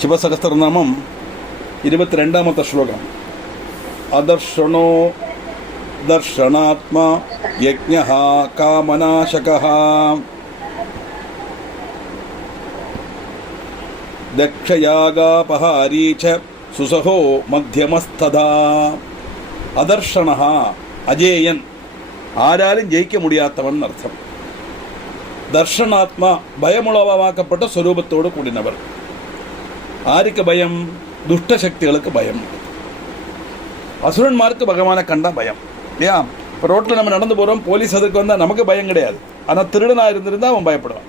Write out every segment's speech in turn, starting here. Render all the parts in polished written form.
ശിവസഹസ്രനാമം 22ാമത്തെ ശ്ലോകം. അദർശനോ ദർശനാത്മാ യജ്ഞഃ കാമനാശകഃ ദക്ഷയാഗാപഹാരീ ച സുസഹോ മധ്യമസ്ഥതാ. അദർശനഃ അജേയൻ, ആരാലും ജയിക്ക മുടിയാത്തവൻ എന്നർത്ഥം. ദർശനാത്മാ ഭയമുളവാക്കപ്പെട്ട സ്വരൂപത്തോട് കൂടിനവർ. ആർക്ക് ഭയം? ദുഷ്ടശക്തികൾക്ക് ഭയം. அசுரன்மாருக்கு பகவானை கண்டா பயம் இல்லையா? இப்போ ரோட்டில் நம்ம நடந்து போகிறோம், போலீஸ் அதுக்கு வந்தால் நமக்கு பயம் கிடையாது. ஆனால் திருடனாக இருந்திருந்தால் அவன் பயப்படுவான்.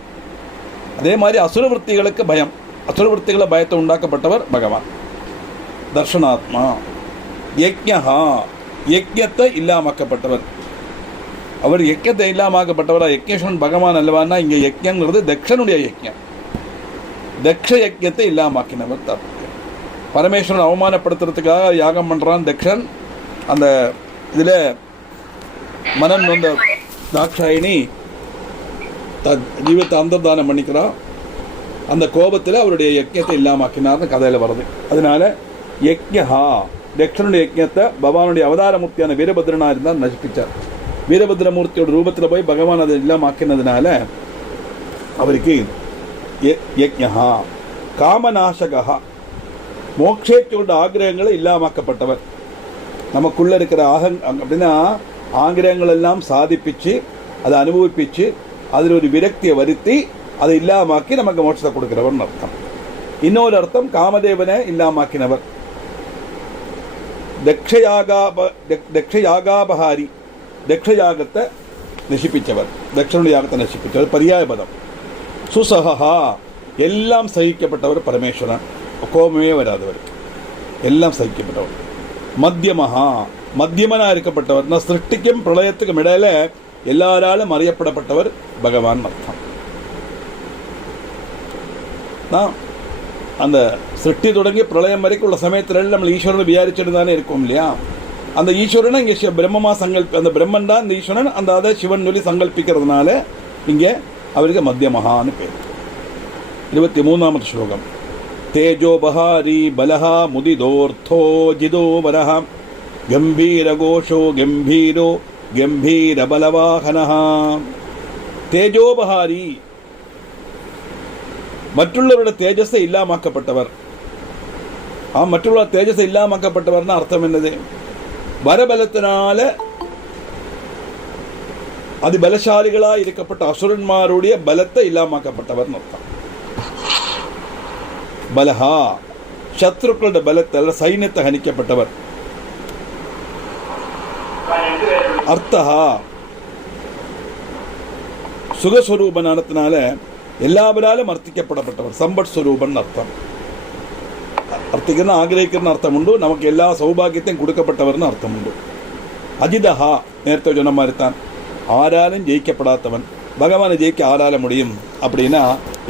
அதே மாதிரி அசுரவൃத்திகளுக்கு பயம். அசுரவൃத்திகளை பயத்தை உண்டாக்கப்பட்டவர் பகவான். தர்ஷனாத்மா யஜ்ஞஹா, யஜ்ஞத்தை இல்லாமக்கப்பட்டவர். அவர் யஜ்ஞத்தை இல்லாமக்கப்பட்டவரா? யஜ்ஞேஸ்வரன் பகவான் அல்லவான்னா இங்கே யஜ்ஞங்கிறது தக்ஷனுடைய யஜ்ஞம். தக்ஷ யஜ்ஞத்தை இல்லாமாக்கினவர் தான். பரமேஸ்வரன் அவமானப்படுத்துறதுக்காக யாகம் பண்ணுறான் தக்ஷன். அந்த இதில் மனன் வந்த தாக்ஷாயினி ஜீவத்தை அந்தர்தானம் பண்ணிக்கிறான். அந்த கோபத்தில் அவருடைய யஜ்ஞத்தை இல்லாமாக்கினார்னு கதையில் வருது. அதனால யஜ்ஞஹா, தக்ஷனுடைய யஜ்ஞத்தை பகவானுடைய அவதாரமூர்த்தியான வீரபத்ரனாக இருந்தால் நசிப்பிச்சார். வீரபத்ரமூர்த்தியோட ரூபத்தில் போய் பகவான் அதை இல்லாமாக்கினதுனால அவருக்கு யஜ்ஞஹா காமநாசகா, மோட்சேச்சோட ஆகிரகங்களை இல்லாமக்கப்பட்டவர். நமக்குள்ள இருக்கிற அப்படின்னா ஆகிரகங்கள் எல்லாம் சாதிப்பிச்சு அதை அனுபவிப்பிச்சு அதில் ஒரு விரக்தியை வருத்தி அதை இல்லாமாக்கி நமக்கு மோட்சத்தை கொடுக்கிறவர்னு அர்த்தம். இன்னொரு அர்த்தம் காமதேவனை இல்லாமாக்கினவர். தக்ஷயாகாபஹாரி, தக்ஷயாகத்தை நசிப்பிச்சவர், தக்ஷனுடைய யாகத்தை நசிப்பிச்சவர் பரியாய பதம். சுசகா, எல்லாம் சகிக்கப்பட்டவர் பரமேஸ்வரன், கோபமே வராதவர், எல்லாம் சகிக்கப்பட்டவர். மத்தியமஹா, மத்தியமனாக இருக்கப்பட்டவர். சிருஷ்டிக்கும் பிரளயத்துக்கும் இடையில எல்லாராலும் அறியப்படப்பட்டவர் பகவான் அர்த்தம். அந்த சிருஷ்டி தொடங்கி பிரளயம் வரைக்கும் உள்ள சமயத்தில் நம்ம ஈஸ்வரனை விசாரிச்சுட்டு தானே இருக்கோம் இல்லையா? அந்த ஈஸ்வரனை இங்கே பிரம்மமா அந்த பிரம்மன் தான் இந்த ஈஸ்வரன், அந்த அதை சிவன் சொல்லி சங்கல்பிக்கிறதுனால இங்கே அவருக்கு மத்தியமஹான்னு பேர். 23வது ஸ்லோகம். தேஜோபஹாரி பலஹா முதிதோர்த்தோ ஜிதோபரஹ கம்பீரகோஷோ கம்பீரோ கம்பீர பலவாகனஹ. தேஜோபஹாரி, மற்றுள்ளவரோட தேஜஸை இல்லாமக்கப்பட்டவர். மற்றுள்ள தேஜஸை இல்லாமக்கப்பட்டவர்னா அர்த்தம் என்னது? வரபலத்தினால அது பலசாலிகளா இருக்கப்பட்ட அசுரன்மாருடைய பலத்தை இல்லாமக்கப்பட்டவர் அர்த்தம். பலஹா, சத்ருக்களோட பலத்தால் சைன்யத்தை ஹனிக்கப்பட்டவர். அர்த்தஹா, சுகஸ்வரூபனானத்தினால எல்லாவராலும் அர்த்திக்கப்படப்பட்டவர். சம்பட் ஸ்வரூபன் அர்த்தம். அர்த்திக்கிறன்னு ஆகிரகிக்கிறன்னு அர்த்தம் உண்டு. நமக்கு எல்லா சௌபாகியத்தையும் கொடுக்கப்பட்டவர்னு அர்த்தம் உண்டு. அஜிதஹா, நேரத்தை சொன்ன மாதிரி தான், ஆராலும் ஜெயிக்கப்படாதவன். பகவானை ஜெயிக்க ஆரால முடியும் அப்படின்னா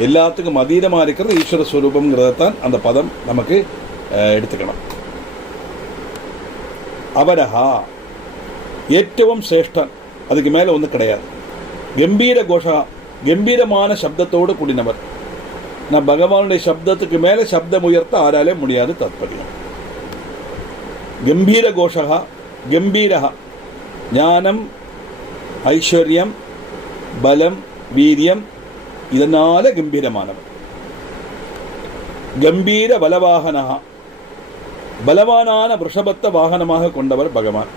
எல்லாத்துக்கும் அதீதமாக இருக்கிறது ஈஸ்வர ஸ்வரூபம்ங்கிறதான் அந்த பதம் நமக்கு எடுத்துக்கணும். அவரஹா, ஏற்றவும் சிரேஷ்டன், அதுக்கு மேலே ஒன்றும் கிடையாது. கம்பீர கோஷா, கம்பீரமான சப்தத்தோடு கூடினவர். நான் பகவானுடைய சப்தத்துக்கு மேலே சப்தம் உயர்த்த ஆராலே முடியாது தாத்பரியம். கம்பீர கோஷா, கம்பீரஹா, ஞானம், ஐஸ்வர்யம், பலம், வீரியம், இதனால கம்பீரமானவர். கம்பீர பலவாகனஹா, பலவானான ரிஷபத்தை வாகனமாக கொண்டவர் பகவான்.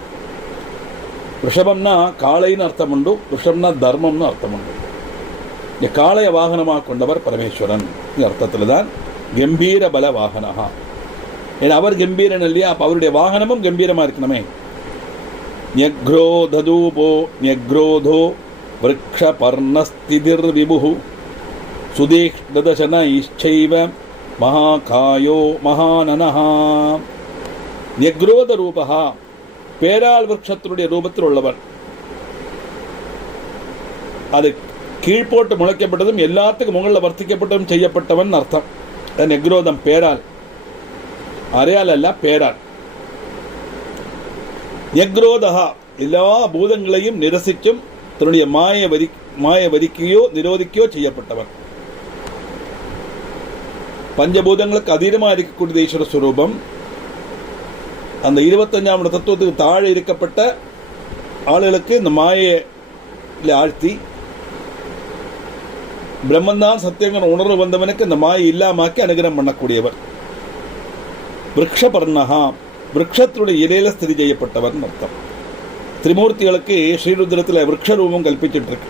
ரிஷபம்னா காளைன்னு அர்த்தம் உண்டு, ரிஷபம்னா தர்மம்னு அர்த்தம் உண்டு. இந்த காளைய வாகனமாக கொண்டவர் பரமேஸ்வரன் அர்த்தத்தில் தான் கம்பீர பல வாகனஹா. ஏன்னா அவர் கம்பீரன் இல்லையா? அப்போ அவருடைய வாகனமும் கம்பீரமாக இருக்கணுமே. ஞக்ரோதூபோ ஞக்ரோதோ விருக்ஷபர்ணஸ்திதிர் விபுஹு சுதீக்ஷ்ணதசன இச்சைவ மகாகாயோ மகானனஹா. ஞக்ரோத ரூபஹா, பேரால் விருட்சத்தினுடைய ரூபத்தில் உள்ளவர். அது கீழ்போட்டு முளைக்கப்பட்டதும் எல்லாத்துக்கும் முகளில் வர்த்திக்கப்பட்டதும் செய்யப்பட்டவன் அர்த்தம். நெக்ரோதம் பேரால், அரையால் அல்ல, பேரால். யக்ரோதஹா, எல்லா பூதங்களையும் நிரசிக்கும் தன்னுடைய மாய வரிக்கையோ நிரோதிக்கையோ செய்யப்பட்டவன். பஞ்சபூதங்களுக்கு அதீதமாக இருக்கக்கூடிய ஈஸ்வர ஸ்வரூபம். அந்த 25ஆம் தத்துவத்துக்கு தாழே இருக்கப்பட்ட ஆளுகளுக்கு இந்த மாயையில் ஆழ்த்தி பிரம்மந்தான் சத்தியங்கிற உணர்வு வந்தவனுக்கு இந்த மாயை இல்லாமாக்கி அனுகிரகம் பண்ணக்கூடியவர். விரக்ஷபர்ணகா, விரக்ஷத்தினுடைய இலையில ஸ்திதி செய்யப்பட்டவர் அர்த்தம். திரிமூர்த்திகளுக்கு ஸ்ரீருத்ரத்தில் விரக்ஷரூபம் கல்பிச்சுட்டு இருக்கு.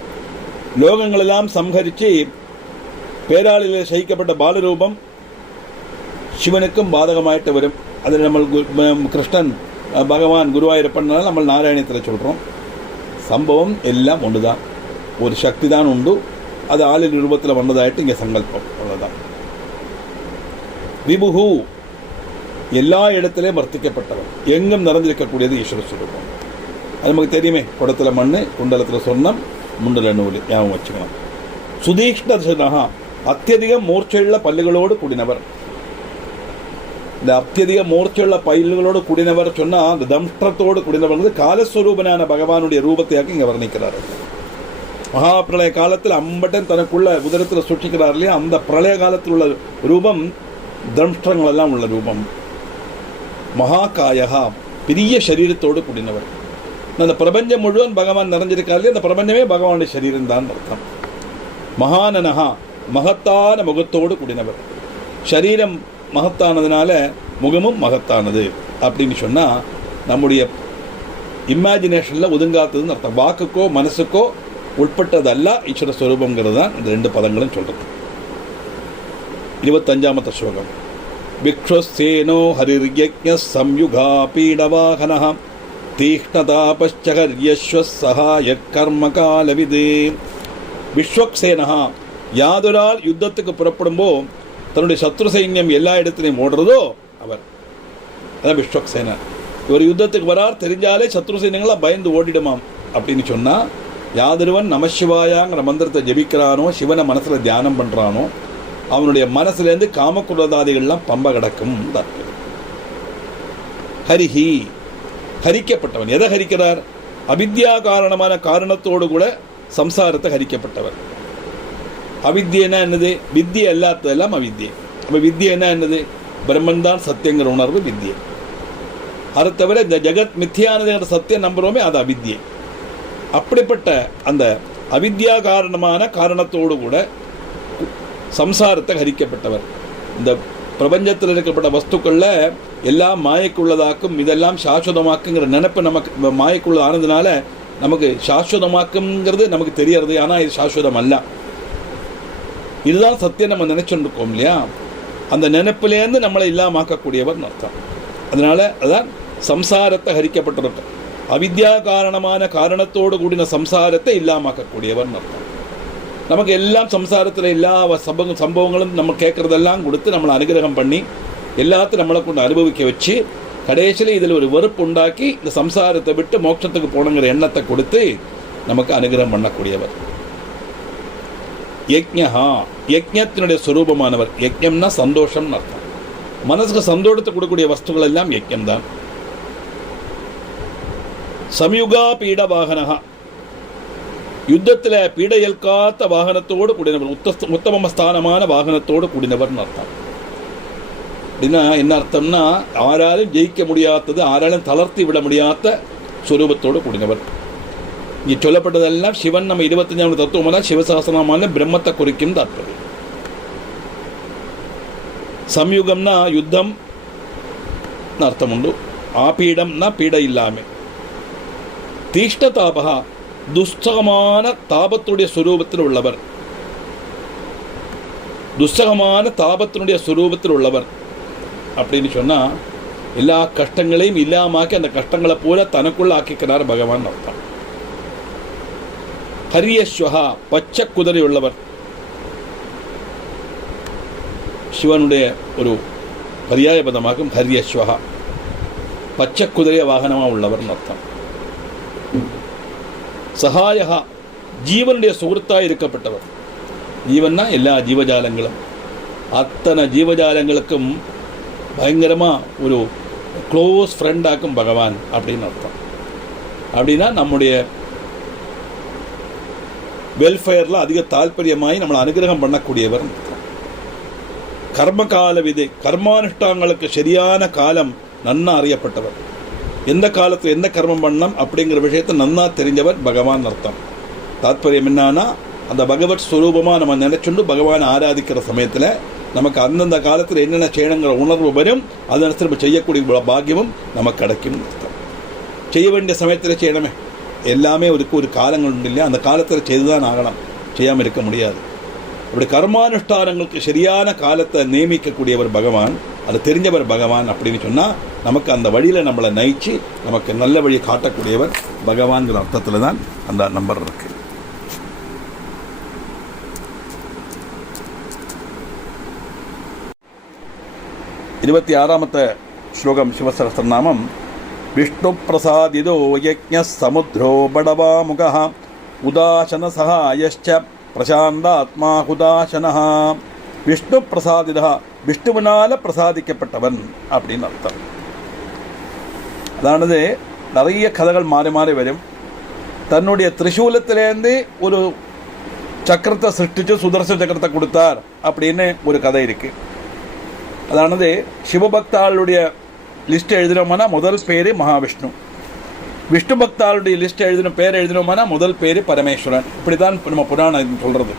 லோகங்களெல்லாம் சம்ஹரித்து பேராளில் சகிக்கப்பட்ட பாலரூபம் சிவனுக்கும் பாதகமாயிட்டு வரும். அதில் நம்ம கிருஷ்ணன் பகவான் குருவாயூரப்பனால நம்ம நாராயணத்தில் சொல்கிறோம். சம்பவம் எல்லாம் ஒன்று தான், ஒரு சக்தி தான் உண்டு, அது ஆளின் ரூபத்தில் வந்ததாயிட்டு இங்கே சங்கல்பம், அவ்வளோதான். விபுகு, எல்லா இடத்திலையும் வர்த்திக்கப்பட்டவர், எங்கும் நிறைந்திருக்கக்கூடியது ஈஸ்வர சுரூபம். அது நமக்கு தெரியுமே, குடத்தில் மண், குண்டலத்தில் சொர்ணம், முண்டல நூல், ஞாபகம் வச்சுக்கலாம். சுதீஷ்ணா, அத்தியதிகம் மூர்ச்சையுள்ள பல்லுகளோடு கூடினவர். இந்த அத்தியதிக மூர்ச்சையுள்ள பல்லுகளோடு கூடினவர் சொன்னால் அந்த தம்ஷ்டத்தோடு கூடினவர் காலஸ்வரூபனான பகவானுடைய ரூபத்தையாக இங்கே வர்ணிக்கிறார். மகாபிரளய காலத்தில் அம்பட்டன் தனக்குள்ள உதரத்தில் சுற்றிக்கிறார் இல்லையா, அந்த பிரளய காலத்தில் உள்ள ரூபம் தம்ஷ்டங்கள் எல்லாம் உள்ள ரூபம். மகாகாயகா, பெரிய சரீரத்தோடு கூடினவர். அந்த பிரபஞ்சம் முழுவதும் பகவான் நிறைஞ்சிருக்கார் இல்லையா, அந்த பிரபஞ்சமே பகவானுடைய சரீரம் தான் அர்த்தம். மகானனகா, மகத்தான முகத்தோடு கூடினவர். சரீரம் மகத்தானதுனால முகமும் மகத்தானது அப்படின்னு சொன்னால் நம்முடைய இமேஜினேஷனில் ஒதுங்காத்ததுன்னு அர்த்தம். வாக்குக்கோ மனசுக்கோ உட்பட்டதல்ல ஈஸ்வர ஸ்வரூபங்கிறது தான் இந்த ரெண்டு பதங்களும் சொல்கிறது. 25ஆம் ஸ்லோகம். விக்ஷசேனோ ஹரிர்யஜ்ஞ சம்யுகா பீடவாகனஹ தீக்ஷ்ணதாபஸ்சகர்யஸ்வ சகாய கர்மகாலவிதே. விஸ்வக்சேனஹா, யாதொரால் யுத்தத்துக்கு புறப்படும்போ தன்னுடைய சத்ரு சைன்யம் எல்லா இடத்துலையும் ஓடுறதோ அவர், அதான் விஸ்வக்சேனர். இவர் யுத்தத்துக்கு வரார் தெரிஞ்சாலே சத்ரு சைன்யங்களாம் பயந்து ஓடிடுமாம் அப்படின்னு சொன்னால், யாதொருவன் நமசிவாயாங்கிற மந்திரத்தை ஜபிக்கிறானோ, சிவனை மனசில் தியானம் பண்ணுறானோ, அவனுடைய மனசுலேருந்து காமக்குலதாதிகள்லாம் பம்ப கிடக்கும். ஹரிஹி, ஹரிக்கப்பட்டவன். எதை ஹரிக்கிறார்? அவித்யா காரணமான காரணத்தோடு கூட சம்சாரத்தை ஹரிக்கப்பட்டவர். அவித்தியன்னா என்னது? வித்தியை அல்லாததெல்லாம் அவித்தியை. அப்போ வித்தியை என்ன என்னது? பிரம்மன் தான் சத்தியங்கிற உணர்வு வித்தியை. அதை தவிர இந்த ஜெகத் மித்தியானதுங்கிற சத்தியம் நம்புகிறோமே, அது அவித்தியை. அப்படிப்பட்ட அந்த அவித்யா காரணமான காரணத்தோடு கூட சம்சாரத்தை ஹரிக்கப்பட்டவர். இந்த பிரபஞ்சத்தில் இருக்கப்பட்ட வஸ்துக்களில் எல்லாம் மாயக்குள்ளதாக்கும், இதெல்லாம் சாஸ்வதமாக்குங்கிற நினைப்பு நமக்கு மாயக்குள்ள ஆனதுனால நமக்கு சாஸ்வதமாக்குங்கிறது நமக்கு தெரியறது. ஆனால் இது சாஸ்வதம் அல்ல, இதுதான் சத்தியம் நம்ம நினைச்சுட்டு இருக்கோம் இல்லையா. அந்த நினைப்பிலேருந்து நம்மளை இல்லாமக்கக்கூடியவர் அர்த்தம். அதனால அதான் சம்சாரத்தை ஹரிக்கப்பட்டிருக்கும். அவித்யா காரணமான காரணத்தோடு கூடின சம்சாரத்தை இல்லாமக்கக்கூடியவர் அர்த்தம். நமக்கு எல்லாம் சம்சாரத்தில் எல்லா சம்பவங்களும் நம்ம கேட்குறதெல்லாம் கொடுத்து நம்மளை அனுகிரகம் பண்ணி எல்லாத்தையும் நம்மளை கொண்டு அனுபவிக்க வச்சு கடைசியில் இதில் ஒரு வெறுப்பு உண்டாக்கி இந்த சம்சாரத்தை விட்டு மோட்சத்துக்கு போகணுங்கிற எண்ணத்தை கொடுத்து நமக்கு அனுகிரகம் பண்ணக்கூடியவர். யஜ்ஞா, யஜ்ஞத்தினுடைய ஸ்வரூபமானவர். யஜ்ஞம்னா சந்தோஷம்னு அர்த்தம். மனசுக்கு சந்தோஷத்தை கொடுக்கக்கூடிய வஸ்துக்கள் எல்லாம் யஜ்ஞம் தான். சம்யுகா பீட வாகனகா, யுத்தத்தில் பீடையல் காத்த வாகனத்தோடு கூடினவர், உத்தம ஸ்தானமான வாகனத்தோடு கூடினவர்னு அர்த்தம். அப்படின்னா என்ன அர்த்தம்னா, ஆராலும் ஜெயிக்க முடியாதது, ஆராலும் தளர்த்தி விட முடியாத ஸ்வரூபத்தோடு கூடினவர். இங்கே சொல்லப்பட்டதெல்லாம் சிவன் நம்ம 25ஆம் தத்துவமான சிவசாஸ்திரமான பிரம்மத்தை குறிக்கும் தாற்பயம். சம்யுகம்னா யுத்தம் அர்த்தம் உண்டு. ஆபீடம்னா பீடை இல்லாமல். தீஷ்ண தாபகா, துஸ்தகமான தாபத்துடைய சுரூபத்தில் உள்ளவர். துஸ்தகமான தாபத்தினுடைய சுரூபத்தில் உள்ளவர் அப்படின்னு சொன்னால் எல்லா கஷ்டங்களையும் இல்லாமாக்கி அந்த கஷ்டங்களை போல தனக்குள்ள ஆக்கிக்கிறார் பகவான் அர்த்தம். ஹரியஸ்வஹா, பச்சை குதிரை உள்ளவர். சிவனுடைய ஒரு பரியாய பதமாகும் ஹரியஸ்வஹா, பச்சை குதிரைய வாகனமாக உள்ளவர் அர்த்தம். சகாயகா, ஜீவனுடைய சுகൃத்தாய் இருக்கப்பட்டவர். ஜீவன்னா எல்லா ஜீவஜாலங்களும், அத்தனை ஜீவஜாலங்களுக்கும் பயங்கரமாக ஒரு க்ளோஸ் ஃப்ரெண்டாக்கும் பகவான் அப்படின்னு அர்த்தம். அப்படின்னா நம்முடைய வெல்ஃபேரில் அதிக தாற்பயமாகி நம்மளை அனுகிரகம் பண்ணக்கூடியவர். கர்மகால விதை, கர்மானுஷ்டானங்களுக்கு சரியான காலம் நன்னா அறியப்பட்டவர். எந்த காலத்தில் எந்த கர்மம் பண்ணணும் அப்படிங்கிற விஷயத்தை நன்னா தெரிஞ்சவர் பகவான் அர்த்தம். தாத்பரியம் என்னன்னா, அந்த பகவத் ஸ்வரூபமாக நம்ம நினைச்சுண்டு பகவான் ஆராதிக்கிற சமயத்தில் நமக்கு அந்தந்த காலத்தில் என்னென்ன செய்யணுங்கிற உணர்வு வரும். அதனுக்கு நம்ம செய்யக்கூடிய பாக்கியமும் நமக்கு கிடைக்கும் அர்த்தம். செய்ய வேண்டிய சமயத்தில் செய்யணுமே, எல்லாமே ஒரு காலங்கள் உண்டு இல்லையா, அந்த காலத்தில் செய்துதான் ஆகணும், செய்யாமல் இருக்க முடியாது. அப்படி கர்மானுஷ்டானங்களுக்கு சரியான காலத்தை நியமிக்கக்கூடியவர் பகவான், அது தெரிஞ்சவர் பகவான் அப்படின்னு சொன்னால் நமக்கு அந்த வழியில் நம்மளை நயிச்சு நமக்கு நல்ல வழி காட்டக்கூடியவர் பகவான்கிற அர்த்தத்தில் தான் அந்த நம்பர் இருக்கு. இருபத்தி ஆறாமത്തെ ஸ்லோகம் சிவசஹஸ்ரநாமம். விஷ்ணு பிரசாதிதோ யஜ்ஞ சமுத்ரோ படவாமுக உதாசன சகாயச்ச பிரசாந்தாத்மா உதாசனஹ. விஷ்ணு பிரசாதிதா, விஷ்ணுவினால பிரசாதிக்கப்பட்டவன் அப்படின்னு அர்த்தம். அதானது நிறைய கதைகள் மாறி மாறி வரும். தன்னுடைய திரிசூலத்திலேருந்து ஒரு சக்கரத்தை சிருஷ்டிச்சு சுதர்சன சக்கரத்தை கொடுத்தார் அப்படின்னு ஒரு கதை இருக்கு. அதானது சிவபக்தாளுடைய லிஸ்ட் எழுதினோம்னா முதல் பேர் மகாவிஷ்ணு, விஷ்ணு பக்தாளுடைய லிஸ்ட் பேர் எழுதினோம்னா முதல் பேர் பரமேஸ்வரன். இப்படி தான் நம்ம புராணம் சொல்கிறது.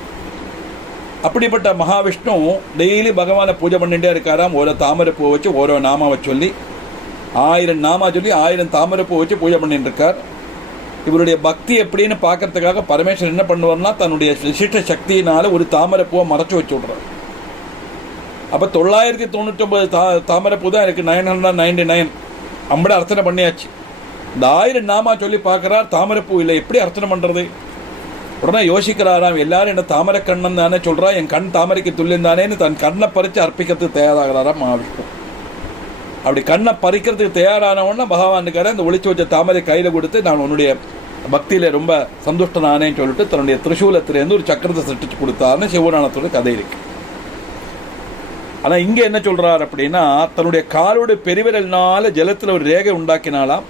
அப்படிப்பட்ட மகாவிஷ்ணு டெய்லி பகவானை பூஜை பண்ணிகிட்டே இருக்காராம். ஓரோ தாமரைப்பூ வச்சு ஓரோ நாமாவை சொல்லி 1000 நாமா சொல்லி 1000 தாமரைப்பூ வச்சு பூஜை பண்ணிட்டு இருக்கார். இவருடைய பக்தி எப்படின்னு பார்க்கறதுக்காக பரமேஸ்வரன் என்ன பண்ணுவார்னா தன்னுடைய விசிஷ்ட சக்தியினால ஒரு தாமரைப்பூவை மறைச்சு வச்சு விட்றார். அப்போ 999 தாமரைப்பூ தான் இருக்குது, 999 அம்பட அர்ச்சனை பண்ணியாச்சு. இந்த 1000 நாமா சொல்லி பார்க்குறார், தாமரைப்பூ இல்லை, எப்படி அர்ச்சனை பண்ணுறது? உடனே யோசிக்கிறாராம், எல்லாரும் என்ன தாமரை கண்ணன் தானே சொல்கிறா, என் கண் தாமரைக்கு துல்லியம் தானேன்னு தன் கண்ணை பறித்து அர்ப்பிக்கிறதுக்கு தயாராகிறாராம் மகாவிஷ்ணு. அப்படி கண்ணை பறிக்கிறதுக்கு தயாரானவொன்னா பகவான் இருக்காரு, அந்த ஒளிச்சு வச்ச தாமரை கையில் கொடுத்து நான் உன்னுடைய பக்தியில் ரொம்ப சந்துஷ்டனானேன்னு சொல்லிட்டு தன்னுடைய திரிசூலத்திலேருந்து ஒரு சக்கரத்தை சிருஷ்டிச்சு கொடுத்தாருன்னு சிவபுராணத்தோட கதை இருக்கு. ஆனால் இங்கே என்ன சொல்கிறார் அப்படின்னா, தன்னுடைய காலோட பெருவிரல்னால ஜலத்தில் ஒரு ரேகை உண்டாக்கினாலாம்.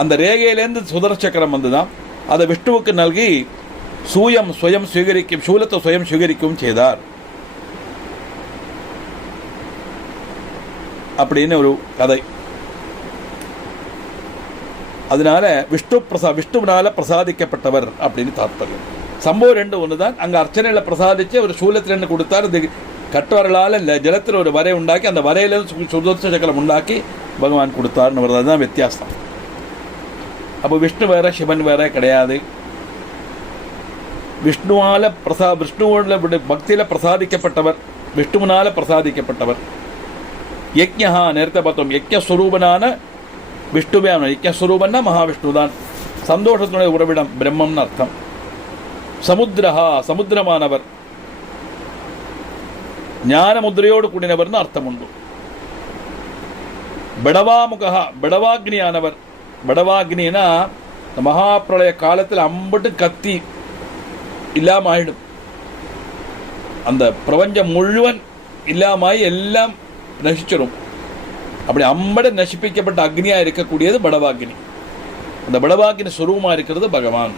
அந்த ரேகையிலேருந்து சுதர்சக்கரம் வந்து தான் அதை விஷ்ணுவுக்கு நல்கி சுயம் சுவீகரிக்கும், சூலத்தை சுயம் சுவீகரிக்கவும் செய்தார் அப்படின்னு ஒரு கதை. அதனால விஷ்ணுவினால பிரசாதிக்கப்பட்டவர் அப்படின்னு தாற்பயம். சம்பவம் 2 ஒன்று தான். அங்கே அர்ச்சனையில் பிரசாதிச்சு ஒரு சூலத்திலேருந்து கொடுத்தார். இது கட்டுவர்களால் ஜலத்தில் ஒரு வரை உண்டாக்கி அந்த வரையிலேருந்து சுதர்சன சக்கரம் உண்டாக்கி பகவான் கொடுத்தார்னு வருது. தான் வித்தியாசம். அப்போ விஷ்ணு வேற சிவன் வேற கிடையாது. விஷ்ணுவோட பக்தியில் பிரசாதிக்கப்பட்டவர், விஷ்ணுவினால பிரசாதிக்கப்பட்டவர். யஜ்ஞா நேரத்தை பார்த்தோம், யஜ்ஞஸ்வரூபனான விஷ்ணுவே. யஜ்ஞஸ்வரூபன்னா மகாவிஷ்ணு தான். சந்தோஷத்தினுடைய உறவிடம் பிரம்மம்னு அர்த்தம். சமுத்திரஹா, சமுத்திரமானவர். ஞான முத்திரையோடு கூடினவர்னு அர்த்தம் உண்டு. படவாமுகா, படவாக்னியானவர். படவாக்னினா இந்த மகாபிரளய காலத்தில் அம்பட்டு கத்தி இல்லாமல் ஆயிடும். அந்த பிரபஞ்சம் முழுவன் இல்லாமல் எல்லாம் நசிச்சிடும். அப்படி அம்பட நசிப்பிக்கப்பட்ட அக்னியாக இருக்கக்கூடியது படவாக்னி. அந்த படவாக்னி ஸ்வரூபமாக இருக்கிறது பகவான்.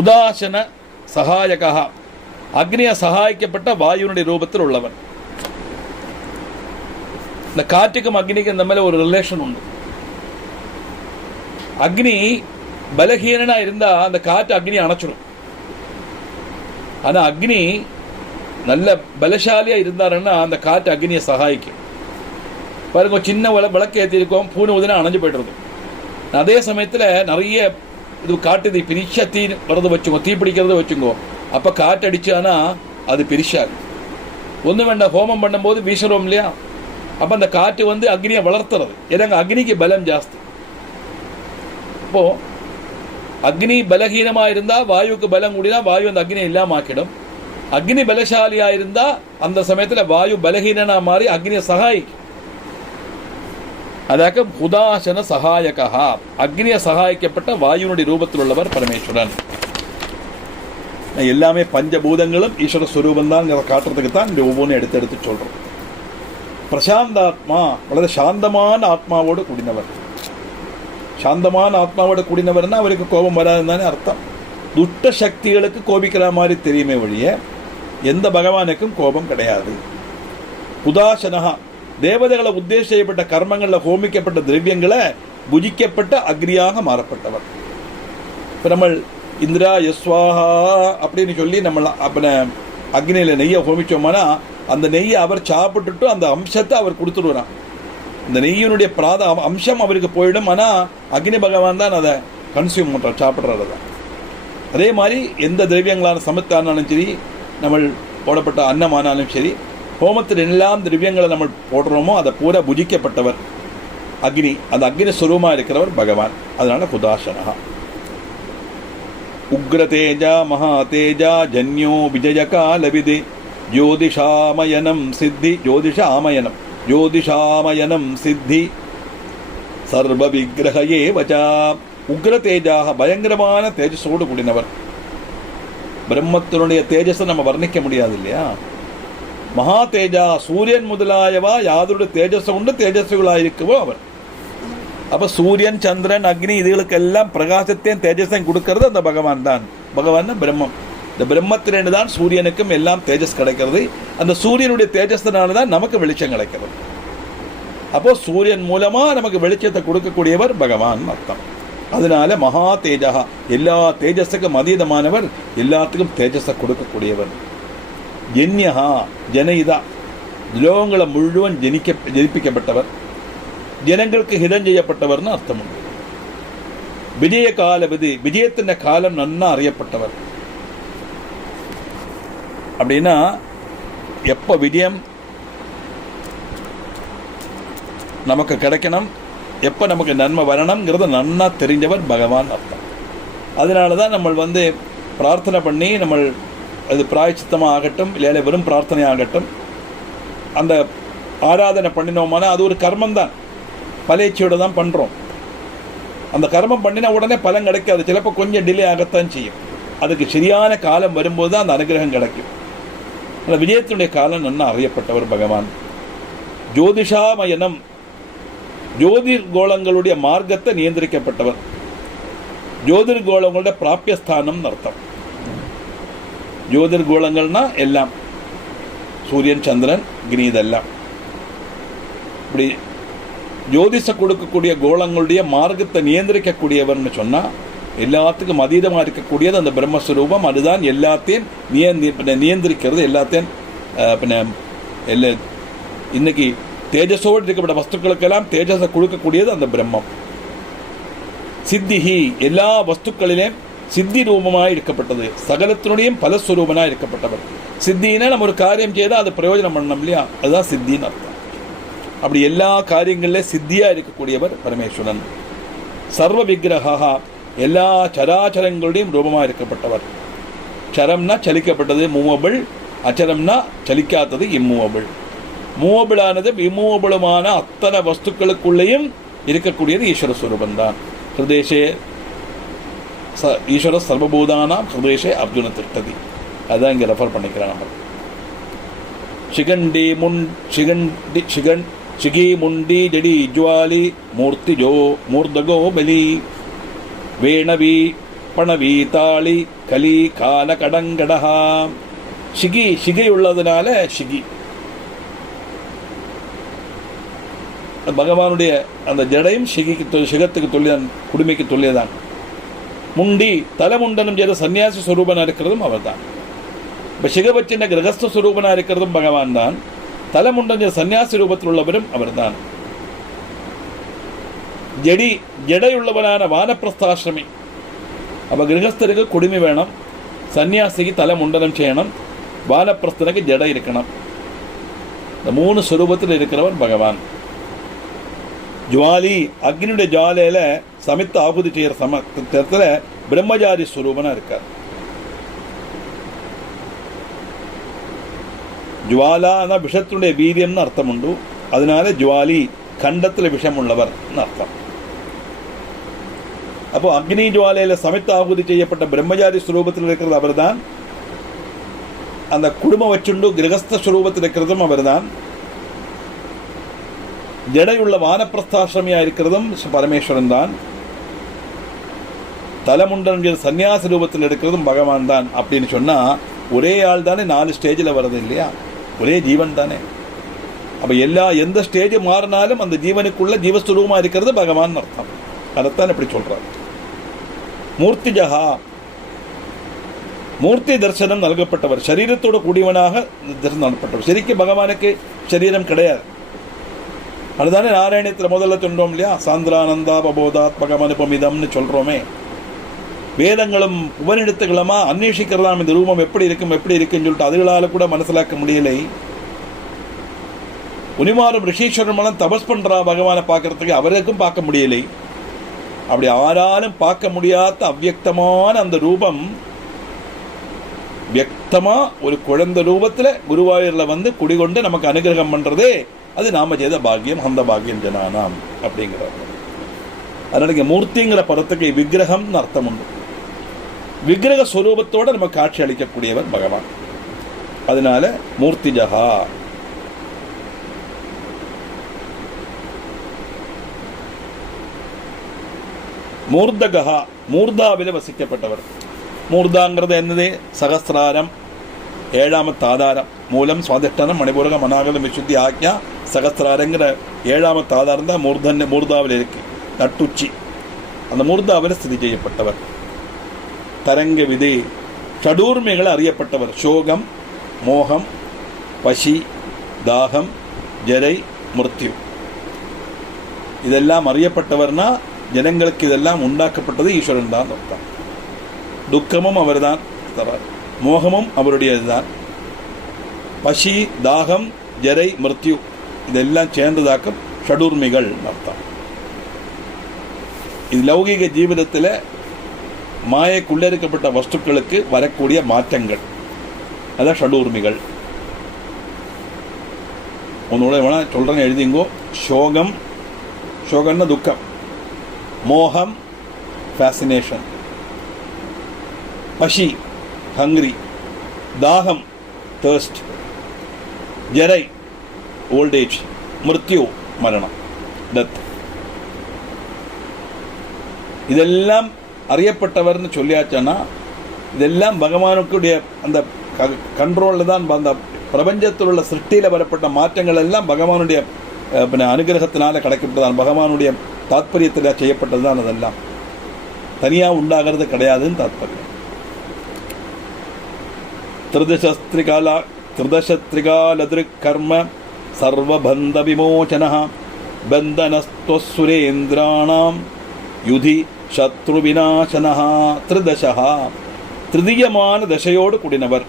உதாசன சகாயகா, அக்னியை சகாயிக்கப்பட்ட வாயுனுடைய ரூபத்தில் உள்ளவன். இந்த காற்றுக்கும் அக்னிக்கும் இந்த மேலே ஒரு ரிலேஷன் உண்டு. அக்னி பலகீனனா இருந்தா அந்த காற்று அக்னி அணைச்சிடும். ஆனா அக்னி நல்ல பலசாலியா இருந்தாருன்னா அந்த காற்று அக்னியை சகாயிக்கும். பாருங்க, சின்ன விளக்கு ஏற்றிருக்கோம், பூனை உதனா அணைஞ்சு போய்டுறது. அதே சமயத்தில் நிறைய இது காட்டு பிரிச்சா தீ வரது வச்சுக்கோ, தீ பிடிக்கிறத வச்சுக்கோ, அப்போ காற்று அடிச்சானா அது பிரிச்சாகும். ஒன்றும் வேண்டாம், ஹோமம் பண்ணும்போது வீசுறோம் இல்லையா, அப்போ அந்த காற்று வந்து அக்னியை வளர்த்துறது. ஏன்னா அக்னிக்கு பலம் ஜாஸ்தி. இப்போ அக்னி பலகீனமாக இருந்தால் வாயுக்கு பலம் கூடினா வாயு அந்த அக்னியை இல்லாமல் ஆக்கிடும். அக்னி பலசாலியாக இருந்தால் அந்த சமயத்தில் வாயு பலகீனனா மாறி அக்னியை சகாயிக்கும். அதாக உதாசன சகாயகா, அக்னியை சகாயிக்கப்பட்ட வாயுனுடைய ரூபத்தில் உள்ளவர் பரமேஸ்வரன். எல்லாமே பஞ்சபூதங்களும் ஈஸ்வர ஸ்வரூபம் தான் காட்டுறதுக்கு தான் இந்த ஒவ்வொன்றும் எடுத்து சொல்கிறோம். பிரசாந்தாத்மா, വളരെ சாந்தமான ஆத்மாவோடு கூடினவர். சாந்தமான ஆத்மாவோட கூடினவர்னா அவருக்கு கோபம் வராதுன்னு தானே அர்த்தம். துஷ்ட சக்திகளுக்கு கோபிக்கிற மாதிரி தெரியுமே வழிய எந்த பகவானுக்கும் கோபம் கிடையாது. குதாசனஹா தேவதைகளை உத்தேசம் செய்யப்பட்ட கர்மங்களில் ஹோமிக்கப்பட்ட திரவியங்களை புஜிக்கப்பட்ட அக்னியாக மாறப்பட்டவர். இப்போ நம்ம இந்திரா யஸ்வாஹா அப்படின்னு சொல்லி நம்ம அப்போ அக்னியில் நெய்யை ஹோமிச்சோம்னா அந்த நெய்யை அவர் சாப்பிட்டுட்டு அந்த அம்சத்தை அவர் கொடுத்துடுவாராம். இந்த நெய்யினுடைய அம்சம் அவருக்கு போயிடும். ஆனால் அக்னி பகவான் தான் அதை கன்சியூம் பண்ணுறார், சாப்பிட்றது தான். அதே மாதிரி எந்த திரவியங்களான சமத்தானாலும் சரி, நம்ம போடப்பட்ட அன்னமானாலும் சரி, ஹோமத்தில் எல்லாம் திரவியங்களை நம்ம போடுறோமோ அதை பூரா புஜிக்கப்பட்டவர் அக்னி. அந்த அக்னி ஸ்வரூபமாக இருக்கிறவர் பகவான். அதனால குதாசனஹா. உக்ரதேஜா மகாதேஜா ஜன்யோ விஜயகாலவிதி ஜோதிஷாமயனம் சித்தி ஜோதிஷாமயனம் சித்தி சர்வ விக்கிரகயே வச்சா. உக்ரதேஜாக பயங்கரமான தேஜஸோடு கூடினவர். பிரம்மத்தினுடைய தேஜஸை நம்ம வர்ணிக்க முடியாது இல்லையா. மகா தேஜா சூரியன் முதலாயவா யாதோடைய தேஜஸை உண்டு தேஜஸ்விகளாயிருக்கவோ அவர். அப்போ சூரியன் சந்திரன் அக்னி இதுகளுக்கெல்லாம் பிரகாசத்தையும் தேஜஸையும் கொடுக்கறது அந்த பகவான் தான். பகவான் தான் பிரம்மம். இந்த பிரம்மத்திலிருந்து தான் சூரியனுக்கும் எல்லாம் தேஜஸ் கிடைக்கிறது. அந்த சூரியனுடைய தேஜஸ்னால தான் நமக்கு வெளிச்சம் கிடைக்கிறது. அப்போ சூரியன் மூலமா நமக்கு வெளிச்சத்தை கொடுக்கக்கூடியவர் பகவான் அர்த்தம். அதனால மகா தேஜா எல்லா தேஜஸுக்கும் அதீதமானவர், எல்லாத்துக்கும் தேஜஸை கொடுக்கக்கூடியவர். ஜன்யஹா ஜனயிதா லோகங்களை முழுவன் ஜனிப்பிக்கப்பட்டவர், ஜனங்களுக்கு ஹிதம் செய்யப்பட்டவர்னு அர்த்தம் உண்டு. விஜய காலவிதி விஜயத்தின் காலம் நன்னா அறியப்பட்டவர். அப்படின்னா எப்போ விஜயம் நமக்கு கிடைக்கணும், எப்போ நமக்கு நன்மை வரணுங்கிறத நன்னா தெரிஞ்சவர் பகவான் அர்த்தம். அதனால தான் நம்ம பிரார்த்தனை பண்ணி நம்ம அது பிராயச்சித்தமாக ஆகட்டும் இல்லை வெறும் பிரார்த்தனை ஆகட்டும், அந்த ஆராதனை பண்ணினோம்னா அது ஒரு கர்மம் தான், பலேச்சியோடு தான் பண்ணுறோம். அந்த கர்மம் பண்ணினா உடனே பலன் கிடைக்காது, சிலப்போ கொஞ்சம் டிலே ஆகத்தான் செய்யும். அதுக்கு சரியான காலம் வரும்போது தான் அந்த அனுகிரகம் கிடைக்கும். அந்த விஜயத்தினுடைய காலம் நன்னா அறியப்பட்டவர் பகவான். ஜோதிஷாமயனம் ஜோதிர்கோளங்களுடைய மார்க்கத்தை நியந்திரிக்கப்பட்டவர். ஜோதிர்கோளங்களுடைய பிராபியஸ்தானம் அர்த்தம். ஜோதிர்கோளங்கள்னா எல்லாம் சூரியன் சந்திரன் அக்னி இதெல்லாம். இப்படி ஜோதிஷ கொடுக்கக்கூடிய கோளங்களுடைய மார்க்கத்தை நியந்திரிக்கக்கூடியவர்னு சொன்னால் எல்லாத்துக்கும் அதீதமாக இருக்கக்கூடியது அந்த பிரம்மஸ்வரூபம். அதுதான் எல்லாத்தையும் நியந்திரிக்கிறது. எல்லாத்தையும் இன்னைக்கு தேஜஸோடு இருக்கப்பட்ட வஸ்துக்களுக்கெல்லாம் தேஜஸை கொடுக்கக்கூடியது அந்த பிரம்மம். சித்திஹி எல்லா வஸ்துக்களிலேயும் சித்தி ரூபமாக இருக்கப்பட்டது, சகலத்தினுடையும் பலஸ்வரூபனாக இருக்கப்பட்டவர். சித்தினா நம்ம ஒரு காரியம் செய்தால் அது பிரயோஜனம் பண்ணணும் இல்லையா, அதுதான் சித்தின்னு அர்த்தம். அப்படி எல்லா காரியங்களிலும் சித்தியாக இருக்கக்கூடியவர் பரமேஸ்வரன். சர்வ விக்கிரகா எல்லா சராச்சரங்களுடையும் ரூபமாக இருக்கப்பட்டவர். சரம்னா சலிக்கப்பட்டது மூவபிள், அச்சரம்னா சலிக்காதது இம்மூவபிள். மூவபிளானது இம்மூவபிளுமான அத்தனை வஸ்துக்களுக்குள்ளேயும் இருக்கக்கூடியது ஈஸ்வர ஸ்வரூபம் தான். ஹிருதேஷே ஈஸ்வர சர்வபூதானாம் ஹிருதேஷே அர்ஜுன திஷ்டதி. அதுதான் இங்கே ரெஃபர் பண்ணிக்கிறேன். நம்ம சிகி முண்டி ஜடி ஜுவாலி மூர்த்திஜோ மூர்தகோ பலி வேணவி பணவி தாளி கலி கால கடங்கடஹா. சிகையுள்ளதுனால சிகி பகவானுடைய அந்த ஜடையும் சிகத்துக்கு தொல்லியதான், குடுமைக்கு தொல்லியதான். முண்டி தலைமுண்டனம் செய்த சன்னியாசி ஸ்வரூபனாக இருக்கிறதும் அவர் தான். இப்போ சிகபச்சின்ன கிரகஸ்த ஸ்வரூபனாக இருக்கிறதும் பகவான் தான். தலைமுண்டன் செய்த சன்னியாசி ரூபத்தில் உள்ளவரும் அவர் தான். ஜடையுள்ளவனான வானப்பிரஸ்தாசிரமி. அப்போ கிரகஸ்தருக்கு குடுமி வேணும், சன்னியாசிக்கு தலை முண்டனம் செய்யணும், வானப்பிரஸ்தனுக்கு ஜடை இருக்கணும். இந்த மூணு ஸ்வரூபத்தில் இருக்கிறவன் பகவான். ஜுவாலி அக்னியுடைய ஜுவாலையில் சமித்த ஆகுதி செய்கிற சமயத்தில் பிரம்மஜாரி ஸ்வரூபனாக இருக்கார். ஜுவாலானா விஷத்தினுடைய வீரியம்னு அர்த்தம் உண்டு. அதனால ஜுவாலி கண்டத்தில் விஷம் உள்ளவர்னு அர்த்தம். அப்போ அக்னி ஜுவாலையில் சமித்த ஆகுதி செய்யப்பட்ட பிரம்மஜாரி ஸ்வரூபத்தில் இருக்கிறது அவர் தான். அந்த குடும்பம் வச்சுண்டு கிரகஸ்த ஸ்வரூபத்தில் இருக்கிறதும் அவர் தான். ஜடையுள்ள வானப்பிரஸ்தாசிரமியாக இருக்கிறதும் பரமேஸ்வரன் தான். தலைமுண்டன் சன்னியாச ரூபத்தில் இருக்கிறதும் பகவான் தான். அப்படின்னு சொன்னால் ஒரே ஆள் தானே 4 ஸ்டேஜில் வர்றது இல்லையா, ஒரே ஜீவன் தானே. அப்போ எந்த ஸ்டேஜ் மாறினாலும் அந்த ஜீவனுக்குள்ள ஜீவஸ்வரூபமாக இருக்கிறது பகவான் அர்த்தம். அதைத்தான் எப்படி சொல்கிறார். மூர்த்திஜகா, மூர்த்தி தரிசனம் நல்கப்பட்டவர், சரீரத்தோடு கூடியவனாக தரிசனம் நல்கப்பட்டவர். சரிக்கும் பகவானுக்கு சரீரம் கிடையாது. அதுதானே நாராயணத்தில் முதல்ல சொல்கிறோம் இல்லையா, சாந்திரானந்தா பபோதாத்மகம் அனுபமிதம்னு சொல்கிறோமே. வேதங்களும் உபநிடத்துகளுமா அன்வேஷிக்கிறதாம் இந்த ரூபம் எப்படி இருக்குன்னு சொல்லிட்டு அதுகளால் கூட மனசிலாக்க முடியலை. முனிமாரும் ரிஷீஸ்வரமெல்லாம் தபஸ் பண்ணுறா பகவானை பார்க்கறதுக்கு, அவருக்கும் பார்க்க முடியலை. அப்படி ஆராலும் பார்க்க முடியாத அவ்வியக்தமான அந்த ரூபம் வியக்தமாக ஒரு குழந்தை ரூபத்தில் குருவாயூரில் வந்து குடிகொண்டு நமக்கு அனுகிரகம் பண்ணுறதே அது நாம செய்த பாக்கியம், அந்த பாக்கியம் ஜனானாம் அப்படிங்கிறார். அதனால இங்கே மூர்த்திங்கிற பதத்துக்கு விக்கிரகம்னு அர்த்தம் உண்டு. விக்கிரக ஸ்வரூபத்தோடு நம்ம காட்சி அளிக்கக்கூடியவர் பகவான். அதனால மூர்த்திஜகா. மூர்தகா, மூர்தாவில் வசிக்கப்பட்டவர். மூர்தாங்கிறது என்னது? சகசிராரம், ஏழாமத்து ஆதாரம். மூலம் சுவாதிஷ்டானம் மணிபூரகம் அநாகதம் விசுத்தி ஆக்ஞா சகசிராரங்கிற ஏழாமத்து ஆதாரம் தான் மூர்தாவில் இருக்கு. நட்டுச்சி அந்த மூர்தாவில் ஸ்திதி செய்யப்பட்டவர். தரங்க விதி, ஷடூர்மைகளை அறியப்பட்டவர். சோகம், மோகம், பசி, தாகம், ஜரை, மிருத்யு இதெல்லாம் அறியப்பட்டவர்னா ஜனங்களுக்கு இதெல்லாம் உண்டாக்கப்பட்டது ஈஸ்வரன் தான் அர்த்தம். துக்கமும் அவர் தான் தரார், மோகமும் அவருடையதுதான். பசி, தாகம், ஜரை, மிருத்யு இதெல்லாம் சேர்ந்ததாக்கும் ஷடூர்மிகள் அர்த்தம். இது லௌகிக ஜீவிதத்தில் மாயக்குள்ளரிக்கப்பட்ட வஸ்துக்களுக்கு வரக்கூடிய மாற்றங்கள், அதான் ஷடூர்மிகள். உன்னோட வேணா சொல்கிறேன்னு எழுதிங்கோ. சோகம், சோகம்னா துக்கம். மோகம், ஃபேசினேஷன். பசி, ஹங்க்ரி. தாகம், தர்ஸ்ட். ஜரை, ஓல்டேஜ். மிருத்யு, மரணம், டெத். இதெல்லாம் அறியப்பட்டவர்னு சொல்லியாச்சுன்னா இதெல்லாம் பகவானுக்குடைய அந்த கண்ட்ரோலில் தான். அந்த பிரபஞ்சத்தில் உள்ள சிருஷ்டியில் வரப்பட்ட மாற்றங்கள் எல்லாம் பகவானுடைய அனுகிரகத்தினால கிடைக்கப்பட்டதான், பகவானுடைய தாத்பரியத்தில் செய்யப்பட்டது தான். அதெல்லாம் தனியாக உண்டாகிறது கிடையாதுன்னு தாத்பரியம். திரிதசத்ரிகாலதிருக் கர்ம சர்வபந்த விமோச்சன பந்தனஸ்துரேந்திராணாம் யுதி சத்ரு விநாசனா. திரிதசா, திருதியமான தசையோடு கூடினவர்,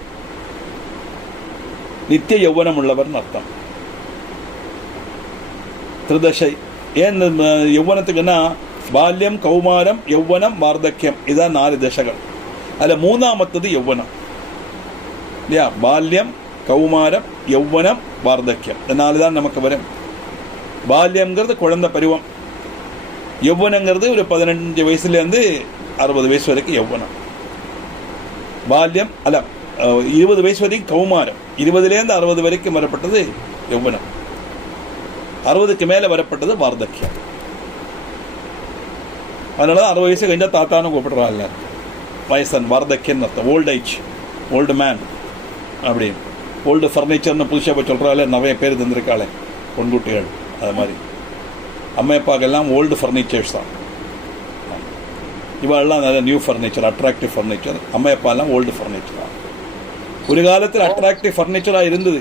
நித்திய யௌவனம் உள்ளவர்னு அர்த்தம். திரிதசை ஏன் யௌவனத்துக்குன்னா பால்யம், கௌமாரம், யௌவனம், வார்த்தக்கியம் இதான் 4 தசைகள். அதில் மூணாமத்தது யௌவனம் இல்லையா? பால்யம், கௌமாரம், யௌவனம், வார்த்தக்கியம் இந்த 4 தான் நமக்கு வரும். பால்யங்கிறது குழந்தை பருவம், யௌவனங்கிறது ஒரு 15 வயசுலேருந்து 60 வயசு வரைக்கும் யௌவனம். பால்யம் அல்ல 20 வயசு வரைக்கும் கௌமாரம், 20லேருந்து 60 வரைக்கும் வரப்பட்டது யௌவனம், 60க்கு மேலே வரப்பட்டது வார்த்தக்கியம். அதனால தான் 60 வயசு கழிஞ்சால் தாத்தானு கூப்பிடுறாங்க. வயசன், வார்த்தக்கியன்னு அர்த்தம். ஓல்ட் ஏஜ், ஓல்டு மேன் அப்படின்னு. ஓல்டு ஃபர்னிச்சர்னு புதுசாக போய் சொல்கிறாள், நிறைய பேர் தந்திருக்காளே பொன்குட்டிகள். அது மாதிரி அம்மா அப்பாக்கெல்லாம் ஓல்டு ஃபர்னிச்சர்ஸ் தான். இவாளெல்லாம் நல்ல நியூ ஃபர்னிச்சர், அட்ராக்டிவ் ஃபர்னிச்சர். அம்மா அப்பாலாம் ஓல்டு ஃபர்னிச்சர் தான். ஒரு காலத்தில் அட்ராக்டிவ் ஃபர்னிச்சராக இருந்தது.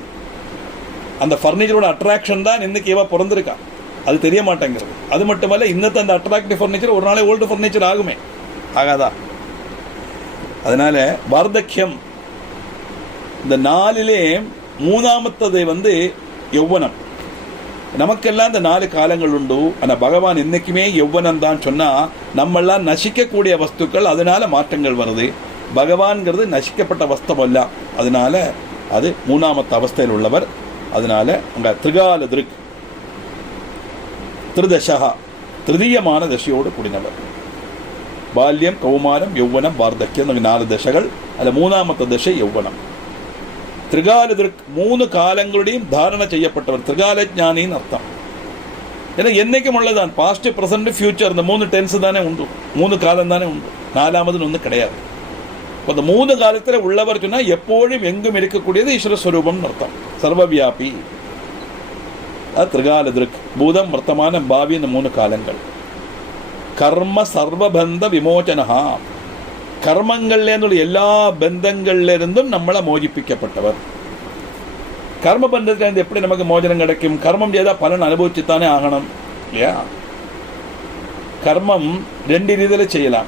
அந்த ஃபர்னிச்சரோட அட்ராக்ஷன் தான் இன்னைக்கு இவா பிறந்திருக்கா, அது தெரிய மாட்டேங்கிறது. அது மட்டுமல்ல, இன்னத்தை அந்த அட்ராக்டிவ் ஃபர்னிச்சர் ஒரு நாளே ஓல்டு ஃபர்னிச்சர் ஆகுமே, ஆகாதா? அதனால வார்த்தக்கியம் இந்த 4லே மூணாமத்ததை யௌவனம். நமக்கெல்லாம் இந்த 4 காலங்கள் உண்டு. ஆனால் பகவான் இன்னைக்குமே யௌவனம் தான் சொன்னால் நம்மெல்லாம் நசிக்கக்கூடிய வஸ்துக்கள், அதனால மாற்றங்கள் வருது. பகவான்கிறது நசிக்கப்பட்ட வஸ்தம் அல்ல, அதனால அது மூணாமத்த அவஸ்தையில் உள்ளவர். அதனால அங்கே திரிகால திருக், திரிதசா, திருதியமான தசையோடு கூடினவர். பால்யம், கௌமாரம், யௌவனம், வார்த்தக்கியம் 4 தசைகள். அதில் மூணாமத்த தசை யௌவனம். திரிகால திருக் 3 காலங்களுடையும் தாரணை செய்யப்பட்டவர், திரிகால ஞானின்னு அர்த்தம். ஏன்னா என்னைக்கும் உள்ளதான், பாஸ்ட், ப்ரெசன்ட், ஃபியூச்சர், இந்த 3 டென்ஸ் தானே உண்டு, 3 காலம் தானே உண்டு, 4ஆவது ஒன்று கிடையாது. இப்போ இந்த 3 காலத்தில் உள்ளவர் சொன்னால் எப்போதும் எங்கும் இருக்கக்கூடியது ஈஸ்வர ஸ்வரூபம்னு அர்த்தம். சர்வவியாபி. അത് ത്രികാല ദൃക്, ഭൂതം വർത്തമാനം ഭാവി എന്ന 3 കാലങ്ങൾ. കർമ്മ സർവബന്ധ വിമോചന, കർമ്മങ്ങളിലെ നിന്നുള്ള എല്ലാ ബന്ധങ്ങളിലിരുന്നും നമ്മളെ മോചിപ്പിക്കപ്പെട്ടവർ. കർമ്മബന്ധത്തിൽ നിന്ന് എപ്പോഴും നമുക്ക് മോചനം കിടക്കും? കർമ്മം ചെയ്താൽ പലൻ അനുഭവിച്ചുത്താനേ ആകണം ഇല്ല. കർമ്മം 2 രീതിയിൽ ചെയ്യലാം.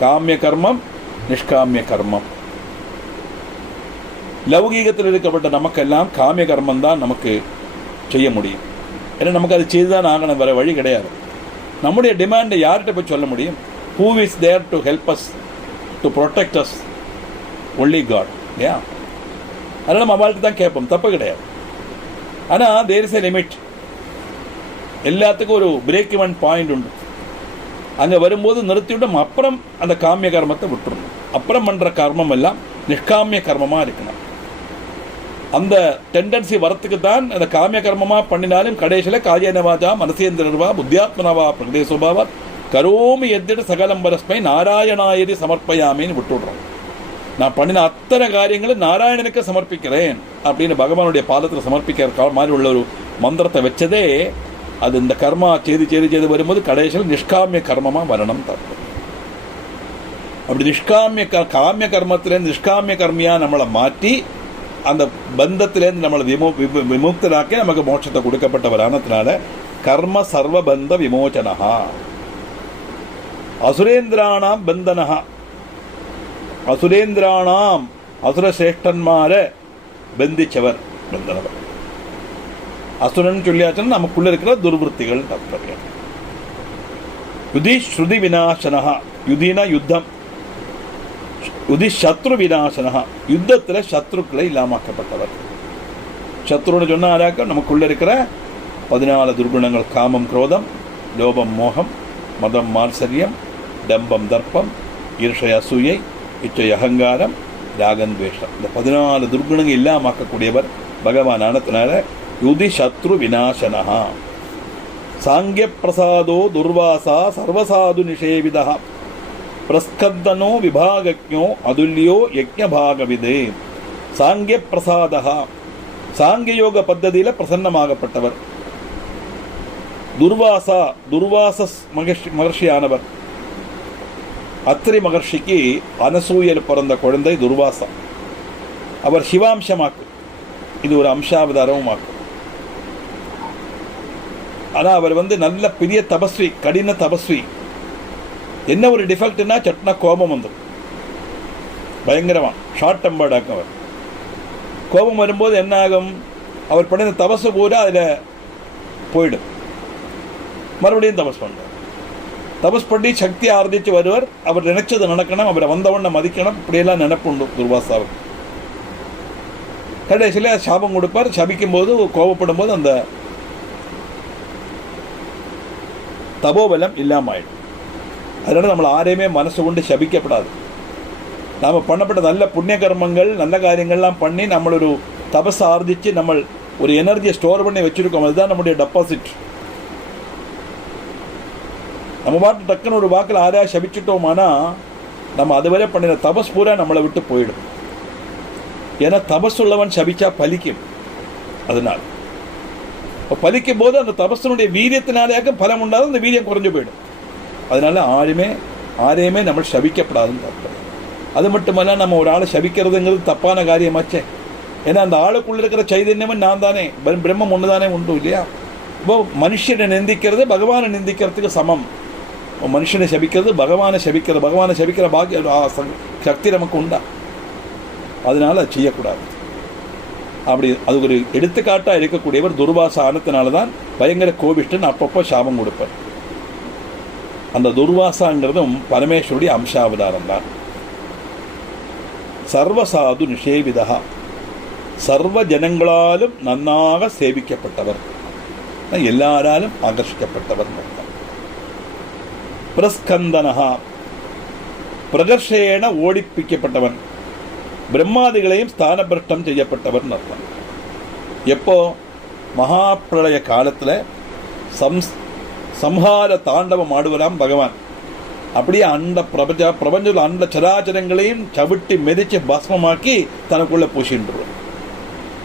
കാമ്യകർമ്മം, നിഷ്കാമ്യ കർമ്മം. லௌகீகத்தில் இருக்கப்பட்ட நமக்கெல்லாம் காமிய கர்மம் தான் நமக்கு செய்ய முடியும். ஏன்னா நமக்கு அது செய்து தான் ஆகணும், வேறு வழி கிடையாது. நம்முடைய டிமாண்டை யார்கிட்ட போய் சொல்ல முடியும்? Who is there to help us, to protect us? Only God. ஏன் அதனால் நம்ம அவள்கிட்ட தான் கேட்போம், தப்பு கிடையாது. ஆனால் தேர் இஸ் எ லிமிட். எல்லாத்துக்கும் ஒரு பிரேக் இவன் பாயிண்ட் உண்டு. அங்கே வரும்போது நிறுத்திவிட்டு அப்புறம் அந்த காமிய கர்மத்தை விட்டுருணும். அப்புறம் பண்ணுற கர்மம் எல்லாம் நிஷ்காமிய கர்மமாக இருக்கணும். அந்த டெண்டன்சி வரத்துக்கு தான் அந்த காமிய கர்மமாக பண்ணினாலும் கடைசியில் காஜேனவாஜா மனசேந்திரவா புத்தியாத்மனவா பிரகதேசுபாவா கரோமி எத்திட்டு சகலம் பரஸ்மை நாராயணாயதி சமர்ப்பயாமின்னு விட்டுடுறோம். நான் பண்ணின அத்தனை காரியங்களும் நாராயணனுக்கு சமர்ப்பிக்கிறேன் அப்படின்னு பகவானுடைய பாதத்தில் சமர்ப்பிக்கிற மாதிரி உள்ள ஒரு மந்திரத்தை வச்சதே அது இந்த கர்மா செய்து வரும்போது கடைசியில் நிஷ்காமிய கர்மமாக வரணும் தப்பு. அப்படி காமிய கர்மத்திலேருந்து நிஷ்காமிய கர்மியாக நம்மளை மாற்றி அந்த பந்தத்திலேருந்து நம்மளை விமுக்தனாக்கி நமக்கு மோட்சத்தை கொடுக்கப்பட்டவரானதுனால கர்ம சர்வபந்த விமோச்சனஹா. அசுரேந்திராணாம் பந்தனஹா, அசுரேந்திராணாம் அசுரசிரேஷ்டன்மாரை பந்திச்சவர் பந்தனவர். அசுரன் சொல்லியாச்சுன்னா நமக்குள்ள இருக்கிற துர்வൃத்திகள் தப்பறிய. யுதி ஸ்ருதி விநாசனஹா, யுதினா யுத்தம், யுதி சத்ரு விநாசனஹா, யுத்தத்தில் சத்ருக்களை இல்லாமக்கப்பட்டவர். சத்ருன்னு சொன்ன ஆராக்க நமக்குள்ள இருக்கிற 14 துர்குணங்கள்: காமம், குரோதம், லோபம், மோகம், மதம், மாத்சரியம், டம்பம், தர்ப்பம், ஈர்ஷை, அசூயை, இச்சை, அகங்காரம், ராகத்வேஷம். இந்த 14 துர்குணங்கள் இல்லாமக்கக்கூடியவர் பகவான் ஆனத்தினால யுதி சத்ரு விநாசனஹா. சாங்கிய பிரசாதோ துர்வாசா சர்வசாது நிஷேவிதா பிரஸ்கந்தனோ விபாகஜோ அதுல்யோ யஜ்ஞபாகவிதே. சாங்கிய பிரசாதா, சாங்கியோக பத்ததியில் பிரசன்னமாகப்பட்டவர். துர்வாசா, துர்வாசஸ் மகர்ஷியானவர். அத்திரி மகர்ஷிக்கு அனசூயல் பிறந்த குழந்தை துர்வாசா. அவர் சிவாம்சமாக்கு, இது ஒரு அம்சாவதாரமாக்கு. ஆனால் அவர் நல்ல பெரிய தபஸ்வி, கடின தபஸ்வி. என்ன ஒரு டிஃபெக்ட்னா சட்னா கோபம் வந்துடும், பயங்கரமாக ஷார்ட் டெம்பர்டாக்கும் அவர். கோபம் வரும்போது என்ன ஆகும்? அவர் பண்ணின தபசு பூரா அதில் போயிடும். மறுபடியும் தபஸ் பண்ணுவார். தபஸ் பண்ணி சக்தி ஆர்ஜிச்சு வருவார். அவர் நினைச்சது நடக்கணும், அவரை வந்தவண்ணை மதிக்கணும், இப்படியெல்லாம் நினைப்புண்டு துர்வாசாவுக்கு. கடைசியில் சாபம் கொடுப்பார். சபிக்கும் போது, கோபப்படும் போது அந்த தபோபலம் இல்லாமல் ஆயிடும். அதனால நம்மளை யாரையுமே மனசு கொண்டு சபிக்கப்படாது. நாம் பண்ணப்பட்ட நல்ல புண்ணிய கர்மங்கள், நல்ல காரியங்கள்லாம் பண்ணி நம்மளொரு தபஸ் ஆர்ஜிச்சு நம்ம ஒரு எனர்ஜியை ஸ்டோர் பண்ணி வச்சுருக்கோம். அதுதான் நம்முடைய டெபாசிட். நம்ம பாட்டு டக்குன்னு ஒரு வாக்கில் ஆரையா சபிச்சுட்டோமானா நம்ம அதுவரை பண்ணின தபஸ் பூரா நம்மளை விட்டு போயிடும். ஏன்னா தபஸ் உள்ளவன் சபிச்சா பலிக்கும். அதனால் இப்போ பலிக்கும் போது அந்த தபஸனுடைய வீரியத்தினாலேயாக்க பலம் உண்டாது, அந்த வீரியம் குறைஞ்சு போயிடும். அதனால ஆரையுமே நம்ம சபிக்கப்படாதுன்னு தப்பு. அது மட்டுமல்ல, நம்ம ஒரு ஆளை சபிக்கிறதுங்கிறது தப்பான காரியமாச்சே. ஏன்னா அந்த ஆளுக்குள்ள இருக்கிற சைதன்யமும் நான் தானே, பிரம்மம் ஒன்று தானே உண்டு இல்லையா? இப்போ மனுஷனை நிந்திக்கிறது பகவானை நிந்திக்கிறதுக்கு சமம். மனுஷனை சபிக்கிறது பகவானை சபிக்கிற பாக்கிய சக்தி நமக்கு உண்டா? அதனால அது செய்யக்கூடாது. அப்படி அது ஒரு எடுத்துக்காட்டாக இருக்கக்கூடியவர் துர்வாசா ஆனத்தினால தான் பயங்கர கோபிஷ்டன் அப்பப்போ சாபம் கொடுப்பார். அந்த துர்வாசாங்கிறதும் பரமேஸ்வருடைய அம்சாவதாரம் தான். சர்வசாது நிஷேவிதா, சர்வ ஜனங்களாலும் நன்னாக சேவிக்கப்பட்டவர், எல்லாராலும் ஆகர்ஷிக்கப்பட்டவர். பிரஸ்கந்தனஹா, பிரகர்ஷேன ஓடிப்பிக்கப்பட்டவன், பிரம்மாதிகளையும் ஸ்தானபிரஷ்டம் செய்யப்பட்டவர் அர்த்தம். எப்போ? மகாபிரளய காலத்தில் சம்ஹார தாண்டவம் ஆடுவராம் பகவான். அப்படியே அந்த பிரபஞ்சத்தில் அந்த சராச்சரங்களையும் சவிட்டி மெதிச்சு பஸ்மமாக்கி தனக்குள்ள பூசின்றார்.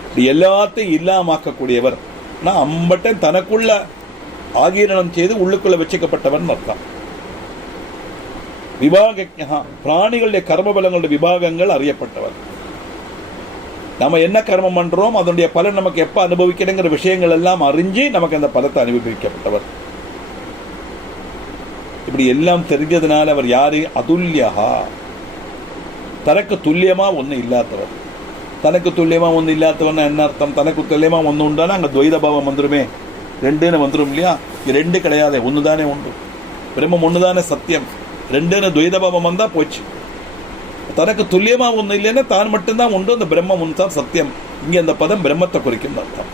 இப்படி எல்லாத்தையும் இல்லாமக்கக்கூடியவர் நான் அம்பட்டை தனக்குள்ள ஆகீரணம் செய்து உள்ளுக்குள்ள வச்சுக்கப்பட்டவன் அர்த்தம். விபாகஜா, பிராணிகளுடைய கர்மபலங்களுடைய விபாகங்கள் அறியப்பட்டவர். நம்ம என்ன கர்மம் பண்றோம், அதனுடைய பலன் நமக்கு எப்ப அனுபவிக்கணுங்கிற விஷயங்கள் எல்லாம் அறிஞ்சு நமக்கு அந்த பலத்தை அனுபவிக்கப்பட்டவர். இப்படி எல்லாம் தெரிஞ்சதுனால அவர் யாரு? அதுல்யஹா, தனக்கு துல்லியமா ஒண்ணு இல்லாதவர். தனக்கு துல்லியமா ஒண்ணு இல்லாதவன்னா என்ன அர்த்தம்? தனக்கு துல்லியமா ஒண்ணு உண்டானா அங்க துவைத பாவம் வந்துருமே, ரெண்டுன்னு வந்துடும் இல்லையா? ரெண்டு கிடையாது, ஒண்ணுதானே உண்டு. பிரம்மம் ஒண்ணுதானே சத்தியம். ரெண்டுன்னு துவைத பாவம் வந்தா போச்சு. தனக்கு துல்லியமா ஒண்ணு இல்லைன்னா தான் மட்டும்தான் உண்டு, அந்த பிரம்மம் ஒன்று தான் சத்தியம். இங்க அந்த பதம் பிரம்மத்தை குறிக்கும் அர்த்தம்.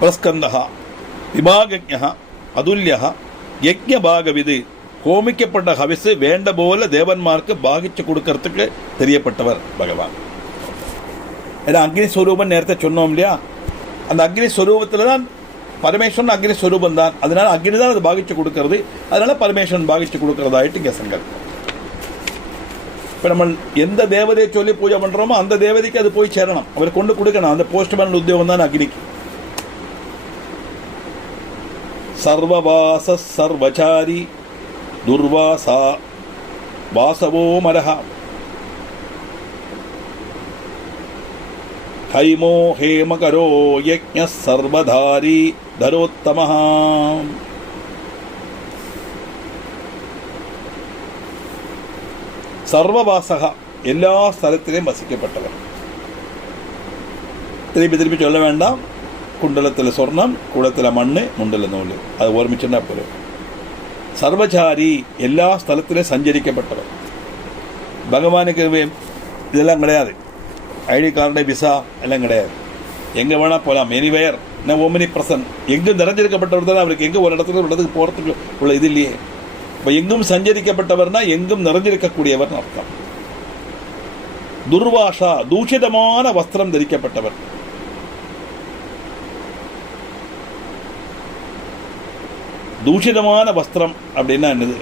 பிரஸ்கந்தஹா விபாகஜ்ஞஹ அதுல்யஹ யஜ்ஞபாகவிது, கோமிக்கப்பட்ட ஹவிசு வேண்ட போல தேவன்மார்க்கு பாகிச்சு கொடுக்கறதுக்கு தெரியப்பட்டவர் பகவான். ஏன்னா அக்னி ஸ்வரூபம் நேரத்தை சொன்னோம் இல்லையா? அந்த அக்னி ஸ்வரூபத்தில் தான் பரமேஸ்வரன் அக்னி ஸ்வரூபம் தான். அதனால அக்னி தான் அது பாகிச்சு கொடுக்கறது. அதனால பரமேஸ்வரன் பாகிச்சு கொடுக்கறதாயிட்டு இங்கே சங்கல்பம். இப்போ நம்ம எந்த தேவதையை சொல்லி பூஜை பண்றோமோ அந்த தேவதைக்கு அது போய் சேரணும், அவர் கொண்டு கொடுக்கணும். அந்த போஸ்ட்மேன் உத்தியோகம் தான் அக்னிக்கு. சர்வவாச சர்வச்சாரி துர்வாசா வாசவோ மரஹ கைமோ ஹேமகரோ யஜ்ஞ சர்வதாரி தரோத்தமஹ. சர்வவாசக, எல்லா ஸ்தலத்திலையும் வசிக்கப்பட்டவர். திருப்பி சொல்ல வேண்டாம். குண்டலத்தில் சொர்ணம், குடத்தில் மண்ணு, முண்டல நூல், அது ஓர்மிச்சுன்னா போதும். சர்வச்சாரி, எல்லா ஸ்தலத்திலும் சஞ்சரிக்கப்பட்டவர். பகவானுக்கு இதெல்லாம் கிடையாது. ஐடி கார்டு, விசா எல்லாம் கிடையாது. எங்கே வேணால் போகலாம். எனிவேர் ஓமினி பிரசன், எங்கும் நிறைஞ்சிருக்கப்பட்டவர் தான். அவருக்கு எங்கே ஒரு இடத்துல ஒரு இடத்துக்கு போகிறதுக்கு உள்ள இது இல்லையே. இப்போ எங்கும் சஞ்சரிக்கப்பட்டவர்னா எங்கும் நிறைஞ்சிருக்கக்கூடியவர் அர்த்தம். துர்வாஷா, தூஷிதமான வஸ்திரம் தரிக்கப்பட்டவர். தூஷிதமான வஸ்திரம் அப்படின்னா என்னது?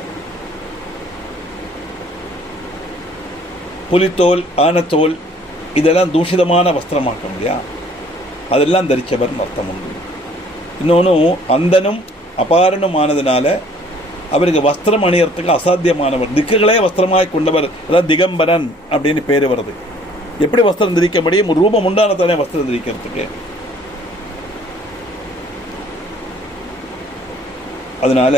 புலித்தோல், ஆனத்தோல், இதெல்லாம் தூஷிதமான வஸ்திரமாக்க இல்லையா? அதெல்லாம் தரிச்சவர் அர்த்தம் உண்டு. இன்னொன்று, அந்தனும் அபாரனும் ஆனதுனால அவருக்கு வஸ்திரம் அணியறதுக்கு அசாத்தியமானவர். திக்குகளே வஸ்திரமாய் கொண்டவர், அதாவது திகம்பரன் அப்படின்னு பேர் வருது. எப்படி வஸ்திரம் தரிக்க முடியும்? ரூபம் உண்டானதானே வஸ்திரம் தரிக்கிறதுக்கு. அதனால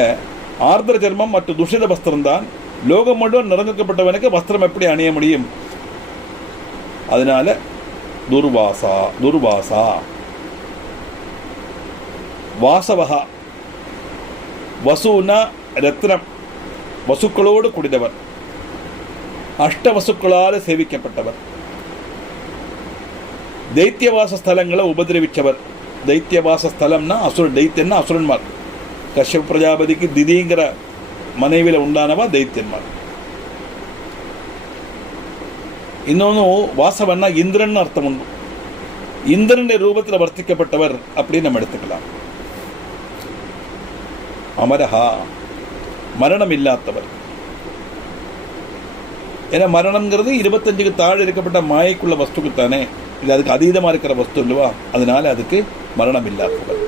ஆர்திர ஜென்மம் மற்றும் துஷித வஸ்திரம் தான். லோகம் முழுவதும் நிறைஞ்சிக்கப்பட்டவனுக்கு வஸ்திரம் எப்படி அணிய முடியும்? அதனால துர்வாசா வாசவகா, வசுனா ரத்னம், வசுக்களோடு கூடினவர், அஷ்ட வசுக்களால் சேவிக்கப்பட்டவர், தைத்தியவாச ஸ்தலங்களை உபதிரவிச்சவர். தைத்தியவாச ஸ்தலம்னா அசுர, தைத்தியன்னா அசுரன்மார். கஷ்யப பிரஜாபதிக்கு திதிங்கிற மனைவியில் உண்டானவா தைத்தியன்மார். இன்னொன்று, வாசவன்னா இந்திரன் அர்த்தம் உண்டு. இந்திரனுடைய ரூபத்தில் வர்த்திக்கப்பட்டவர் அப்படின்னு நம்ம எடுத்துக்கலாம். அமரஹா, மரணம் இல்லாதவர். ஏன்னா மரணம்ங்கிறது 25க்கு தாழ் இருக்கப்பட்ட மாயைக்குள்ள வஸ்துக்கு தானே, இது அதுக்கு அதீதமாக இருக்கிற வஸ்து இல்லவா? அதனால அதுக்கு மரணம் இல்லாதவர்.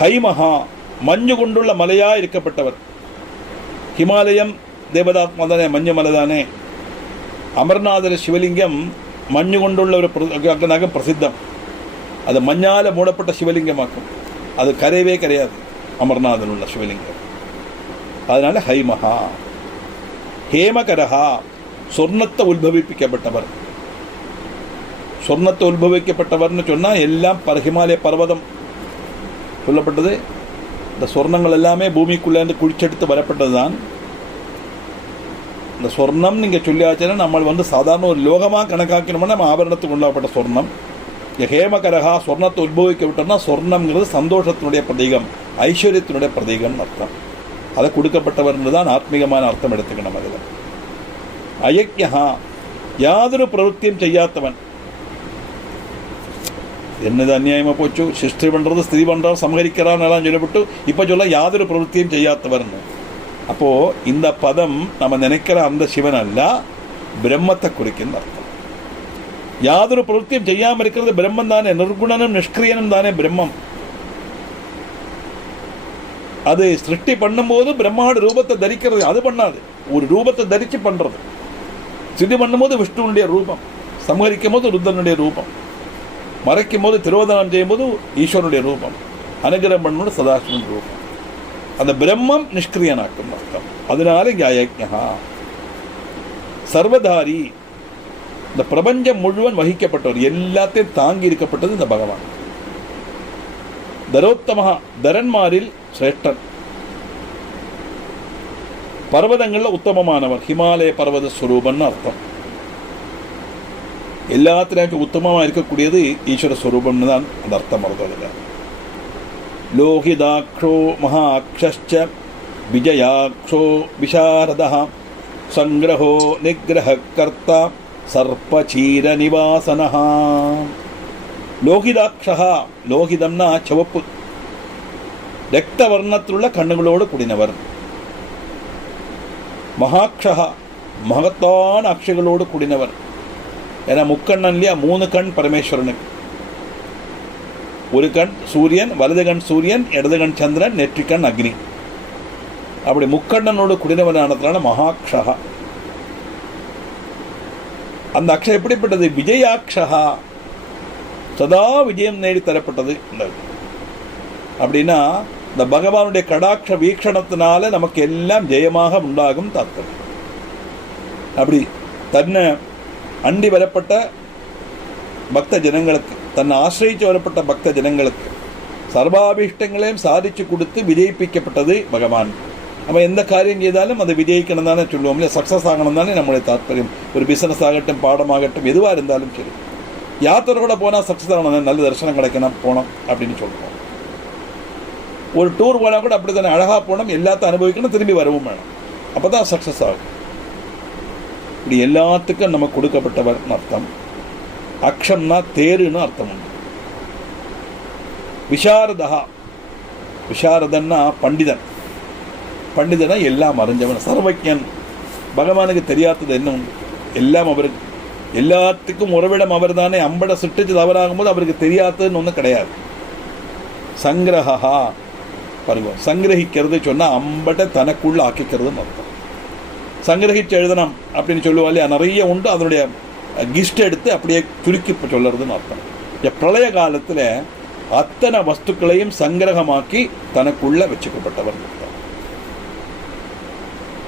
ஹைமஹா, மஞ்சு கொண்டுள்ள மலையா இருக்கப்பட்டவர். ஹிமாலயம் தேவதாத்மா தானே, மஞ்சு மலை தானே. அமர்நாதர் சிவலிங்கம் மஞ்சு கொண்டுள்ள ஒரு நகம் பிரசித்தம். அது மஞ்சால மூடப்பட்ட சிவலிங்கமாக்கும். அது கரையவே கிடையாது அமர்நாதன் உள்ள சிவலிங்கம். அதனால ஹைமஹா. ஹேமகரஹா, சொர்ணத்தை உத்பவிக்கப்பட்டவர். சொர்ணத்தை உத்பவிக்கப்பட்டவர்னு சொன்னால் எல்லாம் ஹிமாலய பர்வதம் சொல்லப்பட்டது. இந்த சொர்ணங்கள் எல்லாமே பூமிக்குள்ளேருந்து குளிச்செடுத்து வரப்பட்டது தான். இந்த சொர்ணம் நீங்கள் சொல்லியாச்சுன்னா நம்ம சாதாரண ஒரு லோகமாக கணக்காக்கணும்னா நம்ம ஆபரணத்துக்கு உண்டாக்கப்பட்ட சொர்ணம். ஹேமகரகா, சொர்ணத்தை உத்பவிக்க விட்டோம்னா சொர்ணம்ங்கிறது சந்தோஷத்தினுடைய பிரதீகம், ஐஸ்வர்யத்தினுடைய பிரதீகம் அர்த்தம். அதை கொடுக்கப்பட்டவர்னு தான் ஆத்மீகமான அர்த்தம் எடுத்துக்கணும். அதில் அயக்யா, യാതൊരു പ്രവൃത്തിയും ചെയ്യാത്തവൻ. என்னது அநியாயமாக போச்சு, சிருஷ்டி பண்ணுறது ஸ்திரீ பண்ணுறாரு சமகரிக்கிறான்னு எல்லாம் சொல்லப்பட்டு இப்போ சொல்ல யாதொரு பிரவൃத்தியும் செய்யாதவர்னு. அப்போது இந்த பதம் நம்ம நினைக்கிற அந்த சிவன் அல்ல, பிரம்மத்தை குறிக்கின்ற அர்த்தம். யாதொரு பிரவൃத்தியும் செய்யாமல் இருக்கிறது பிரம்மம் தானே, நிர்குணனும் நிஷ்கிரியனும் தானே பிரம்மம். அது சிருஷ்டி பண்ணும்போது பிரம்மாவோட ரூபத்தை தரிக்கிறது, அது பண்ணாது, ஒரு ரூபத்தை தரித்து பண்ணுறது. சிருஷ்டி பண்ணும்போது விஷ்ணுனுடைய ரூபம், சமகரிக்கும் போது ருத்ரனுடைய ரூபம், மறைக்கும் போது திருவதனம் செய்யும்போது ஈஸ்வரனுடைய ரூபம், அனுகிரகம் பண்ணும்போது சதாசிவன் ரூபம். அந்த பிரம்மம் நிஷ்கிரியனாக்கும் அர்த்தம். அதனால இங்கே அயக்ஞா சர்வதாரி, இந்த பிரபஞ்சம் முழுவன் வகிக்கப்பட்டவர், எல்லாத்தையும் தாங்கி இருக்கப்பட்டது இந்த பகவான். தரோத்தமஹா, தரன்மாரில் சிரேஷ்டன், பர்வதங்கள்ல உத்தமமானவர், ஹிமாலய பர்வத ஸ்வரூபன்னு அர்த்தம். எல்லாத்திலையும் உத்தமமாக இருக்கக்கூடியது ஈஸ்வர ஸ்வரூபம்னு தான் அந்த அர்த்தம் வருது. லோகிதாக்ஷோ மகாக்ஷ விஜயாக்ஷோ விஷாரதா சங்கிரஹோ நிகிரஹ கர்த்தா சர்ப்பசீர நிவாசனஹா. லோகிதாக்ஷா, லோகிதம்னா சிவப்பு, ரக்த வர்ணத்திலுள்ள கண்ணுகளோடு கூடினவர். மகாக்ஷா, மகத்தான அக்ஷகளோடு கூடினவர். ஏன்னா முக்கண்ணன் இல்லையா, 3 கண் பரமேஸ்வரனுக்கு. ஒரு கண் சூரியன், வலது கண் சூரியன், இடது கண் சந்திரன், நெற்றிக்கண் அக்னி. அப்படி முக்கண்ணனோடு குடினவனானதுனால மகாக்ஷா. அந்த அக்ஷம் எப்படிப்பட்டது? விஜயாக்ஷா, சதா விஜயம் நேடி தரப்பட்டது. அப்படின்னா இந்த பகவானுடைய கடாட்ச வீக்ஷணத்தினால நமக்கு எல்லாம் ஜெயமாக உண்டாகும் தாத்பரியம். அப்படி தன்னை அண்டி வரப்பட்ட பக்த ஜனங்களுக்கு, தன்னை ஆசிரியிச்சு வரப்பட்ட பக்த ஜனங்களுக்கு சர்வாபீஷ்டங்களையும் சாதிச்சு கொடுத்து விஜயிப்பிக்கப்பட்டது பகவான். நம்ம எந்த காரியம் செய்தாலும் அதை விஜயிக்கணும் தானே சொல்லுவோம் இல்லையா, சக்ஸஸ் ஆகணும் தானே நம்முடைய தாற்பயம். ஒரு பிஸ்னஸ் ஆகட்டும், பாடமாகட்டும், எதுவாக இருந்தாலும் சரி. யாத்திரை போனால் சக்ஸஸ் ஆகணும், நல்ல தரிசனம் கிடைக்கணும் போனோம் அப்படின்னு சொல்லுவோம். ஒரு டூர் போனால் கூட அப்படி தானே, அழகாக போனோம், எல்லாத்தையும் அனுபவிக்கணும், திரும்பி வரவும் வேணும், அப்போ தான் சக்ஸஸ் ஆகும். இப்படி எல்லாத்துக்கும் நம்ம கொடுக்கப்பட்டவர்னு அர்த்தம். அக்ஷம்னா தேருன்னு அர்த்தம் உண்டு. விஷாரதா, விஷாரதன்னா பண்டிதன், பண்டிதனா எல்லாம் அறிஞ்சவன், சர்வஜன். பகவானுக்கு தெரியாதது என்ன உண்டு? எல்லாம் அவருக்கு, எல்லாத்துக்கும் உறவிடம் அவர் தானே. அம்பட சுட்டுச்சு தவறாகும்போது அவருக்கு தெரியாததுன்னு ஒன்றும் கிடையாது. சங்கிரகா பாருங்க, சங்கிரகிக்கிறது சொன்னால் அம்பட தனக்குள்ள ஆக்கிக்கிறதுன்னு அர்த்தம். சங்கிரகிச்சு எழுதணும் அப்படின்னு சொல்லுவா இல்லையா, நிறைய உண்டு, அதனுடைய கிஸ்ட் எடுத்து அப்படியே சுருக்கி சொல்லுறதுன்னு அர்த்தம். பிரளய காலத்தில் அத்தனை வஸ்துக்களையும் சங்கிரகமாக்கி தனக்குள்ள வச்சுக்கப்பட்டவர்.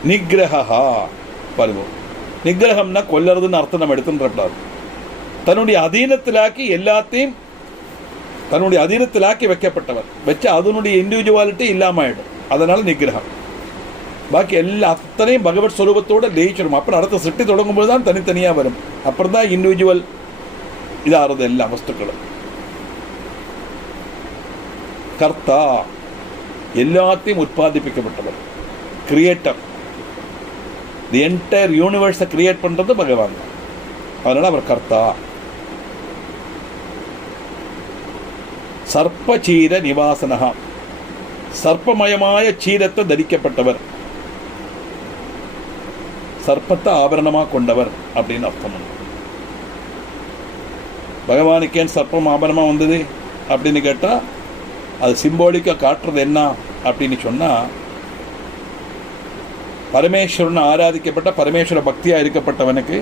நிகிரகா பாருங்க, நிகிரகம்னா கொல்லறதுன்னு அர்த்தம் நம்ம எடுத்துன்றப்படாது. தன்னுடைய அதீனத்திலாக்கி எல்லாத்தையும் தன்னுடைய அதீனத்திலாக்கி வைக்கப்பட்டவர், வச்சு அதனுடைய இண்டிவிஜுவாலிட்டி இல்லாமல் ஆயிடும். அதனால நிகிரகம். பாக்கி எல்லா அத்தனையும் பகவத் ஸ்வரூபத்தோடு லயிச்சிடும். அப்புறம் அடுத்த சிருஷ்டி தொடங்கும்போது தான் தனித்தனியாக வரும். அப்புறம் தான் இண்டிவிஜுவல் இதாகிறது எல்லா வஸ்துக்களும். கர்த்தா, எல்லாத்தையும் உற்பத்திக்கப்பட்டவர், கிரியேட்டர். தி என்டையர் யூனிவர்ஸை கிரியேட் பண்ணுறது பகவான் தான். அதனால் அவர் கர்த்தா. சர்ப்பசீர நிவாசனகா, சர்ப்பமயமாய சீரத்தை தரிக்கப்பட்டவர், சர்ப்பத்தை ஆபரணமாக கொண்டவர் அப்படின்னு அர்த்தம். பகவானுக்கு ஏன் சர்ப்பம் ஆபரணமாக வந்தது அப்படின்னு கேட்டால், அது சிம்போலிக்காக காட்டுறது என்ன அப்படின்னு சொன்னால், பரமேஸ்வரன் ஆராதிக்கப்பட்ட பரமேஸ்வர பக்தியாக இருக்கப்பட்டவனுக்கு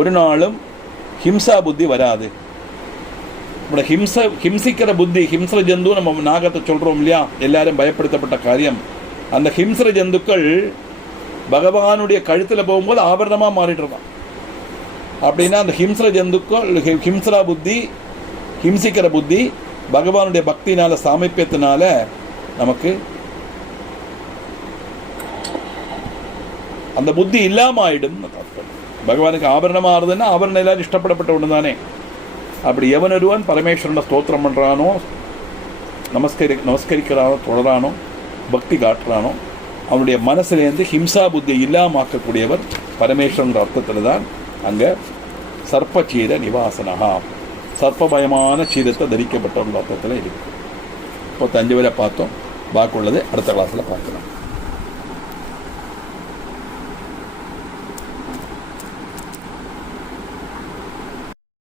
ஒரு நாளும் ஹிம்சா புத்தி வராது. இப்படி ஹிம்சிக்கிற புத்தி, ஹிம்சர ஜந்து நம்ம நாகத்தை சொல்கிறோம் இல்லையா, எல்லாரும் பயப்படுத்தப்பட்ட காரியம். அந்த ஹிம்சர ஜந்துக்கள் பகவானுடைய கழுத்தில் போகும்போது ஆபரணமாக மாறிடுறான். அப்படின்னா அந்த ஹிம்சர ஜந்துக்கள், ஹிம்சரா புத்தி, ஹிம்சிக்கிற புத்தி பகவானுடைய பக்தினால, சாமீப்பியத்தினால நமக்கு அந்த புத்தி இல்லாமல் ஆயிடும். பகவானுக்கு ஆபரணமாக ஆறுதுன்னா ஆபரணம் எல்லாரும் இஷ்டப்படப்பட்ட ஒன்று தானே. அப்படி எவனொருவன் பரமேஸ்வரனை ஸ்தோத்திரம் பண்ணுறானோ, நமஸ்கரிக்கிறானோ, தொடரானோ, பக்தி காட்டுறானோ, அவனுடைய மனசுலேருந்து ஹிம்சா புத்தி இல்லாமக்கக்கூடியவர் பரமேஸ்வரன் அர்த்தத்தில் தான் அங்கே சர்ப்பச்சீர நிவாசனகா, சர்ப்பபயமான சீரத்தை தரிக்கப்பட்ட ஒரு அர்த்தத்தில் இருக்குது. இப்போ 5 வரை பார்த்தோம். பாக்குள்ளது அடுத்த கிளாஸில் பார்க்கலாம்.